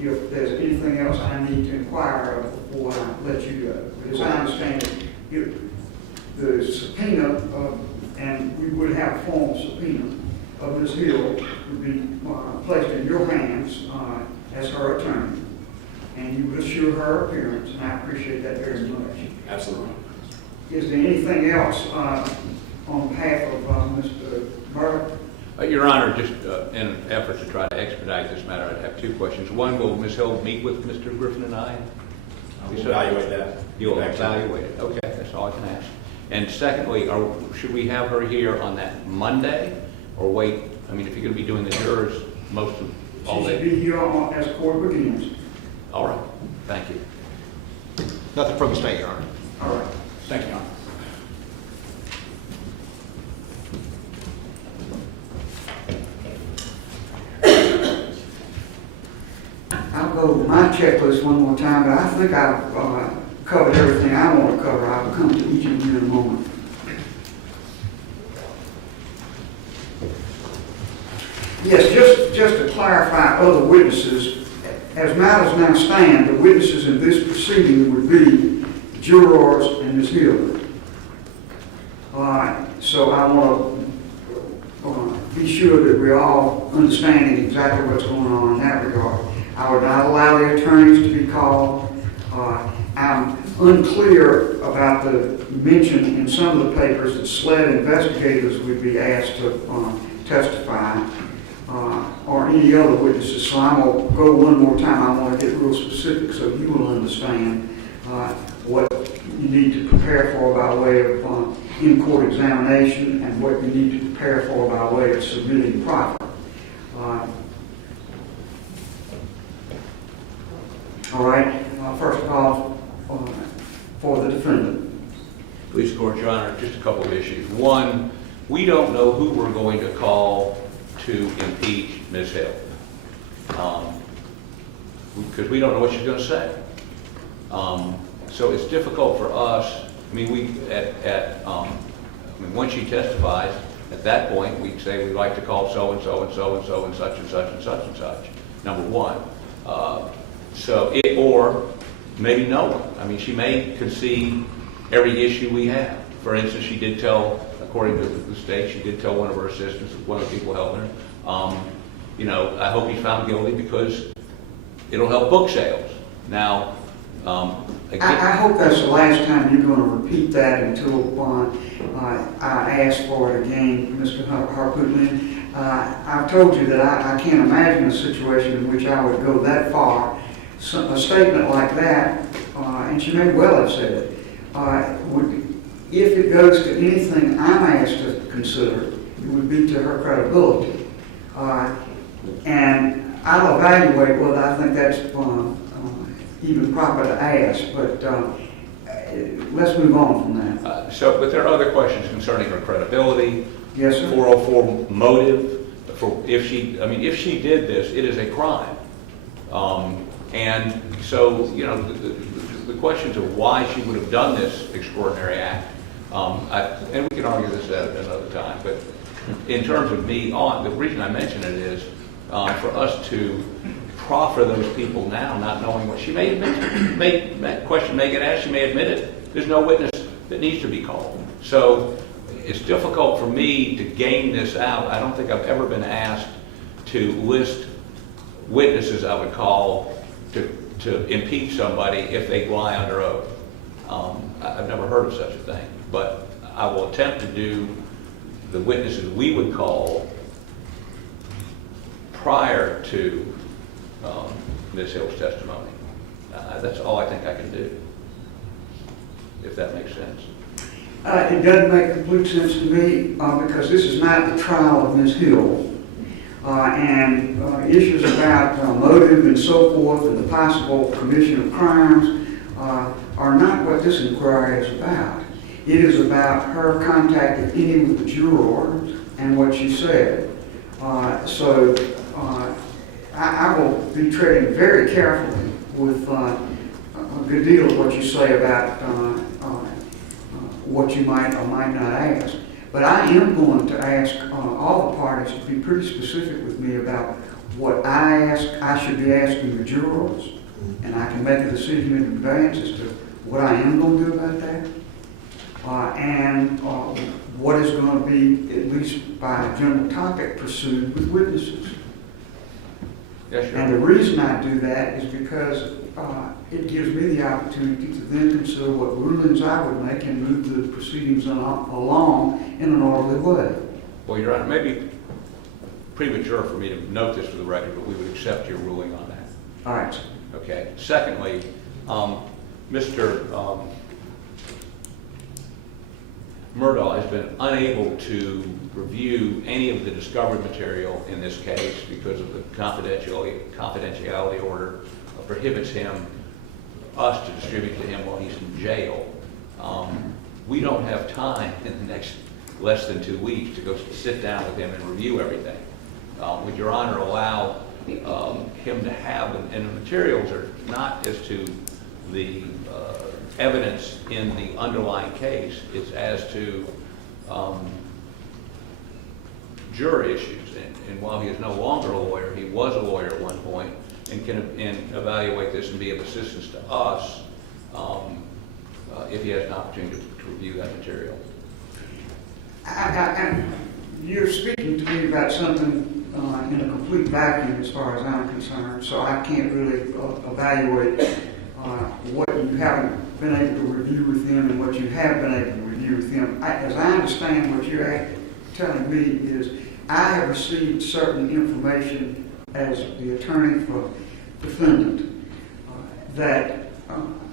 if there's anything else I need to inquire of before I let you go. as I understand it, the subpoena, and we would have a formal subpoena of Ms. Hill would be placed in your hands as her attorney, and you would assure her appearance, and I appreciate that very much. Absolutely. Is there anything else on behalf of Mr. Murdaugh? Your Honor, just in an effort to try to expedite this matter, I have two questions. One, will Ms. Hill meet with Mr. Griffin and I? We'll evaluate that. You'll evaluate it. Okay, that's all I can ask. And secondly, should we have her here on that Monday, or wait? I mean, if you're going to be doing the jurors most of all She should day. be here as court begins. All right. Thank you. Nothing from the state, Your Honor. All right. Thank you, Your Honor. I'll go over my checklist one more time, but I think I've covered everything I want to cover. I'll come to each of you in a moment. Yes, just to clarify other witnesses, as matters now stand, the witnesses in this proceeding would be jurors and Ms. Hill. So I want to be sure that we're all understanding exactly what's going on in that regard. I would not allow the attorneys to be called. I'm unclear about the mention in some of the papers that SLED investigators would be asked to testify, or any other witnesses. So I'm going to go one more time. I want to get real specific so you will understand what you need to prepare for by way of in-court examination and what you need to prepare for by way of submitting proffer. All right. First of all, for the defendant. Police Court, Your Honor, just a couple of issues. One, we don't know who we're going to call to impeach Ms. Hill, because we don't know what she's going to say. So it's difficult for us. I mean, once she testifies, at that point, we'd say we'd like to call so and so and so and so and such and such and such and such. Number one. Or maybe no one. I mean, she may concede every issue we have. For instance, she did tell, according to the state, she did tell one of her assistants, one of the people helping her, I hope he's found guilty because it'll help book sales. Now, again, I hope that's the last time you're going to repeat that until I ask for it again, Mr. Harpootlian. I've told you that I can't imagine a situation in which I would go that far. So, a statement like that, and she may well have said it, if it goes to anything I'm asked to consider, it would be to her credibility. And I'll evaluate whether I think that's even proper to ask, but let's move on from that. but there are other questions concerning her credibility. Yes, sir. 404 motive. If she did this, it is a crime. And so, the questions of why she would have done this extraordinary act, and we can argue this at another time, but in terms of me, the reason I mention it is for us to proffer those people now, not knowing what she may admit. That question may get asked, she may admit it. There's no witness that needs to be called. So it's difficult for me to game this out. I don't think I've ever been asked to list witnesses I would call to impeach somebody if they lie under oath. I've never heard of such a thing, but I will attempt to do the witnesses we would call prior to Ms. Hill's testimony. That's all I think I can do, if that makes sense. It doesn't make complete sense to me because this is not the trial of Ms. Hill. And issues about motive and so forth and the possible commission of crimes are not what this inquiry is about. It is about her contact, if any, with the juror and what she said. So I will be treading very carefully with a good deal of what you say about what you might or might not ask. But I am going to ask all the parties to be pretty specific with me about what I should be asking the jurors, and I can make a decision in advance as to what I am going to do about that, and what is going to be, at least by general topic, pursued with witnesses. Yes, Your And the Honor. reason I do that is because it gives me the opportunity to then consider what rulings I would make and move the proceedings along in an orderly way. Well, Your Honor, it may be premature for me to note this for the record, but we would accept your ruling on that. All right. Okay. Secondly, Mr. Murdaugh has been unable to review any of the discovered material in this case because of the confidentiality order prohibits us to distribute to him while he's in jail. We don't have time in the next less than 2 weeks to go sit down with him and review everything. Would Your Honor allow him to have, and the materials are not as to the evidence in the underlying case, it's as to juror issues. And while he is no longer a lawyer, he was a lawyer at one point and can evaluate this and be of assistance to us if he has an opportunity to review that material. You're speaking to me about something in a complete vacuum as far as I'm concerned, so I can't really evaluate what you haven't been able to review with him and what you have been able to review with him. As I understand what you're telling me is I have received certain information as the attorney for defendant that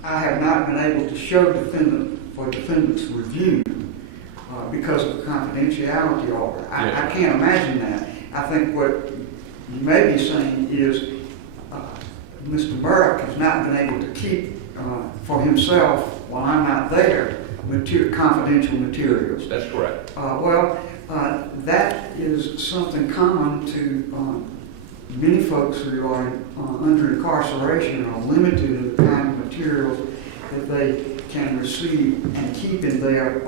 I have not been able to show defendant for defendant's review because of the confidentiality order. I can't imagine that. I think what you may be saying is Mr. Burke has not been able to keep for himself while I'm not there confidential materials. That's correct. That is something common to many folks who are under incarceration and are limited in the kind of materials that they can receive and keep in their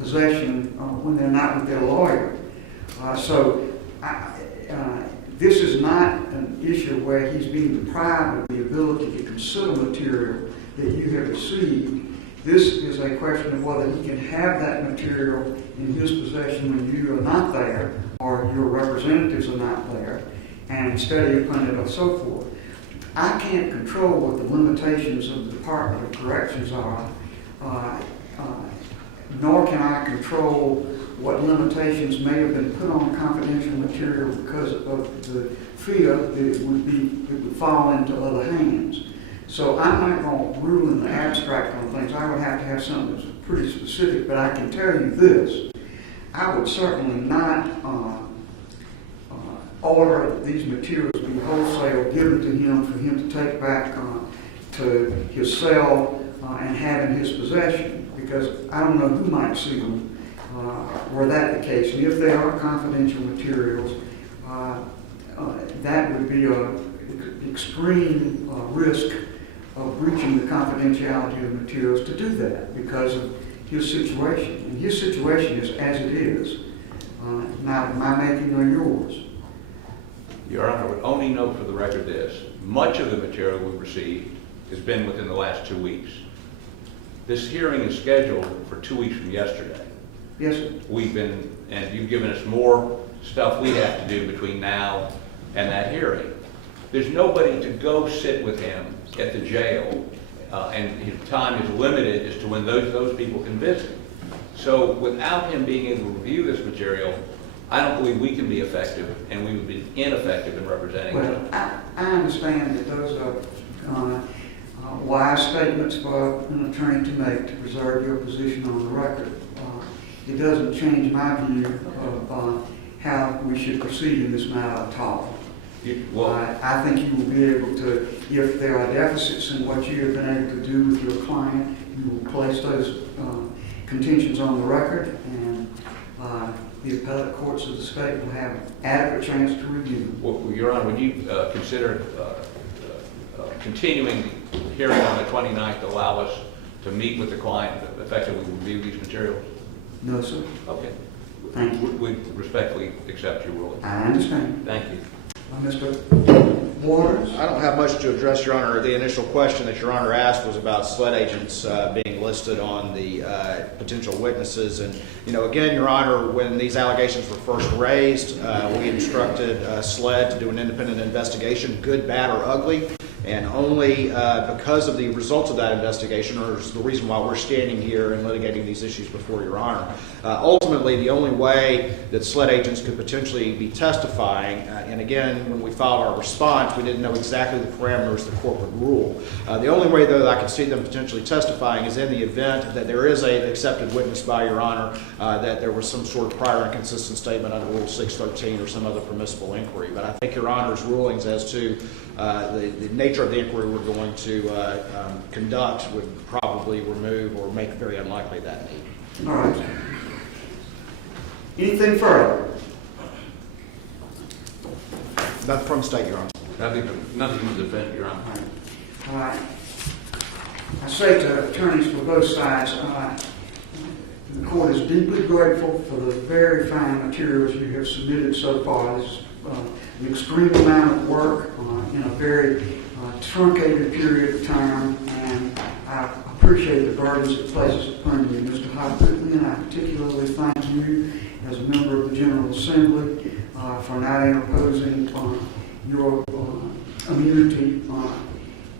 possession when they're not with their lawyer. This is not an issue where he's being deprived of the ability to consider material that you have received. This is a question of whether he can have that material in his possession when you are not there or your representatives are not there and study upon it and so forth. I can't control what the limitations of the Department of Corrections are, nor can I control what limitations may have been put on confidential material because of the fear that it would fall into other hands. So I'm not going to rule in the abstract on things. I would have to have something that's pretty specific, but I can tell you this. I would certainly not order that these materials be wholesale given to him for him to take back to his cell and have in his possession, because I don't know who might see them were that the case. And if they are confidential materials, that would be an extreme risk of breaching the confidentiality of the materials to do that because of his situation. And his situation is as it is, not my making or yours. Your Honor, I would only note for the record this. Much of the material we've received has been within the last 2 weeks. This hearing is scheduled for 2 weeks from yesterday. Yes, sir. And you've given us more stuff we have to do between now and that hearing. There's nobody to go sit with him at the jail, and his time is limited as to when those people can visit. So without him being able to review this material, I don't believe we can be effective, and we would be ineffective in representing him. Well, I understand that those are wise statements for an attorney to make to preserve your position on the record. It doesn't change my view of how we should proceed in this matter at all. I think you will be able to, if there are deficits in what you have been able to do with your client, you will place those contentions on the record, and the appellate courts of the state will have an adequate chance to review them. Well, Your Honor, would you consider continuing the hearing on the 29th to allow us to meet with the client to effectively review these materials? No, sir. Okay. Thank you. We respectfully accept your ruling. I understand. Thank you. Mr. Waters? I don't have much to address, Your Honor. The initial question that Your Honor asked was about SLED agents being listed on the potential witnesses. And, again, Your Honor, when these allegations were first raised, we instructed SLED to do an independent investigation, good, bad, or ugly. And only because of the results of that investigation, or is the reason why we're standing here and litigating these issues before Your Honor. Ultimately, the only way that SLED agents could potentially be testifying, and again, when we filed our response, we didn't know exactly the parameters of the corporate rule. The only way, though, that I could see them potentially testifying is in the event that there is an accepted witness by Your Honor, that there was some sort of prior inconsistent statement under Rule 613 or some other permissible inquiry. But I think Your Honor's rulings as to the nature of the inquiry we're going to conduct would probably remove or make very unlikely that need. All right. Anything further? Nothing from the state, Your Honor. Nothing to defend, Your Honor. All right. I say to attorneys for both sides, the court is deeply grateful for the very fine materials you have submitted so far. This is an extreme amount of work in a very truncated period of time, and I appreciate the burdens it places upon you, Mr. Hopkins, and I particularly thank you as a member of the General Assembly for not interposing your immunity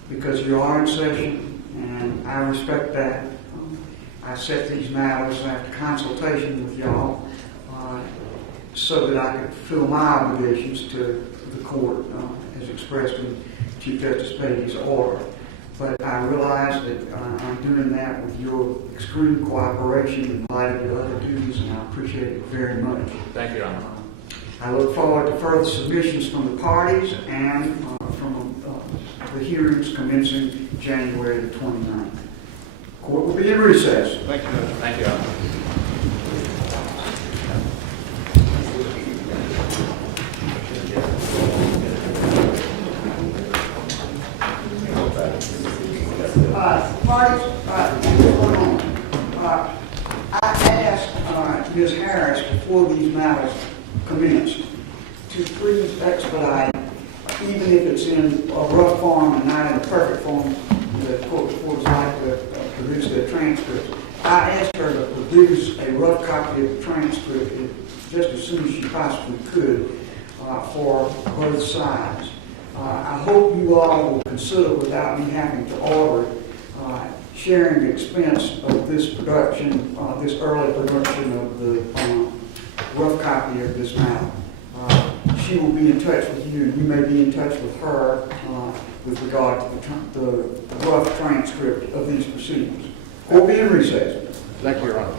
because you are in session, and I respect that. I set these matters after consultation with y'all so that I could fulfill my obligations to the court as expressed in Chief Justice Beatty's order. But I realize that I'm doing that with your extreme cooperation in light of your other duties, and I appreciate it very much. Thank you, Your Honor. I look forward to further submissions from the parties and from the hearings commencing January the 29th. Court will be in recess. Thank you, Judge. Thank you, Your Honor. Parties, what's going on? I asked Ms. Harris before these matters commenced to please expedite, even if it's in a rough form and not in a perfect form, the court would like to produce their transcripts. I asked her to produce a rough copy of the transcript just as soon as she possibly could for both sides. I hope you all will consider, without me having to order, sharing the expense of this production, this early production of the rough copy of this matter. She will be in touch with you, and you may be in touch with her with regard to the rough transcript of these proceedings. We'll be in recess. Thank you, Your Honor.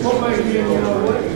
What might be in your way?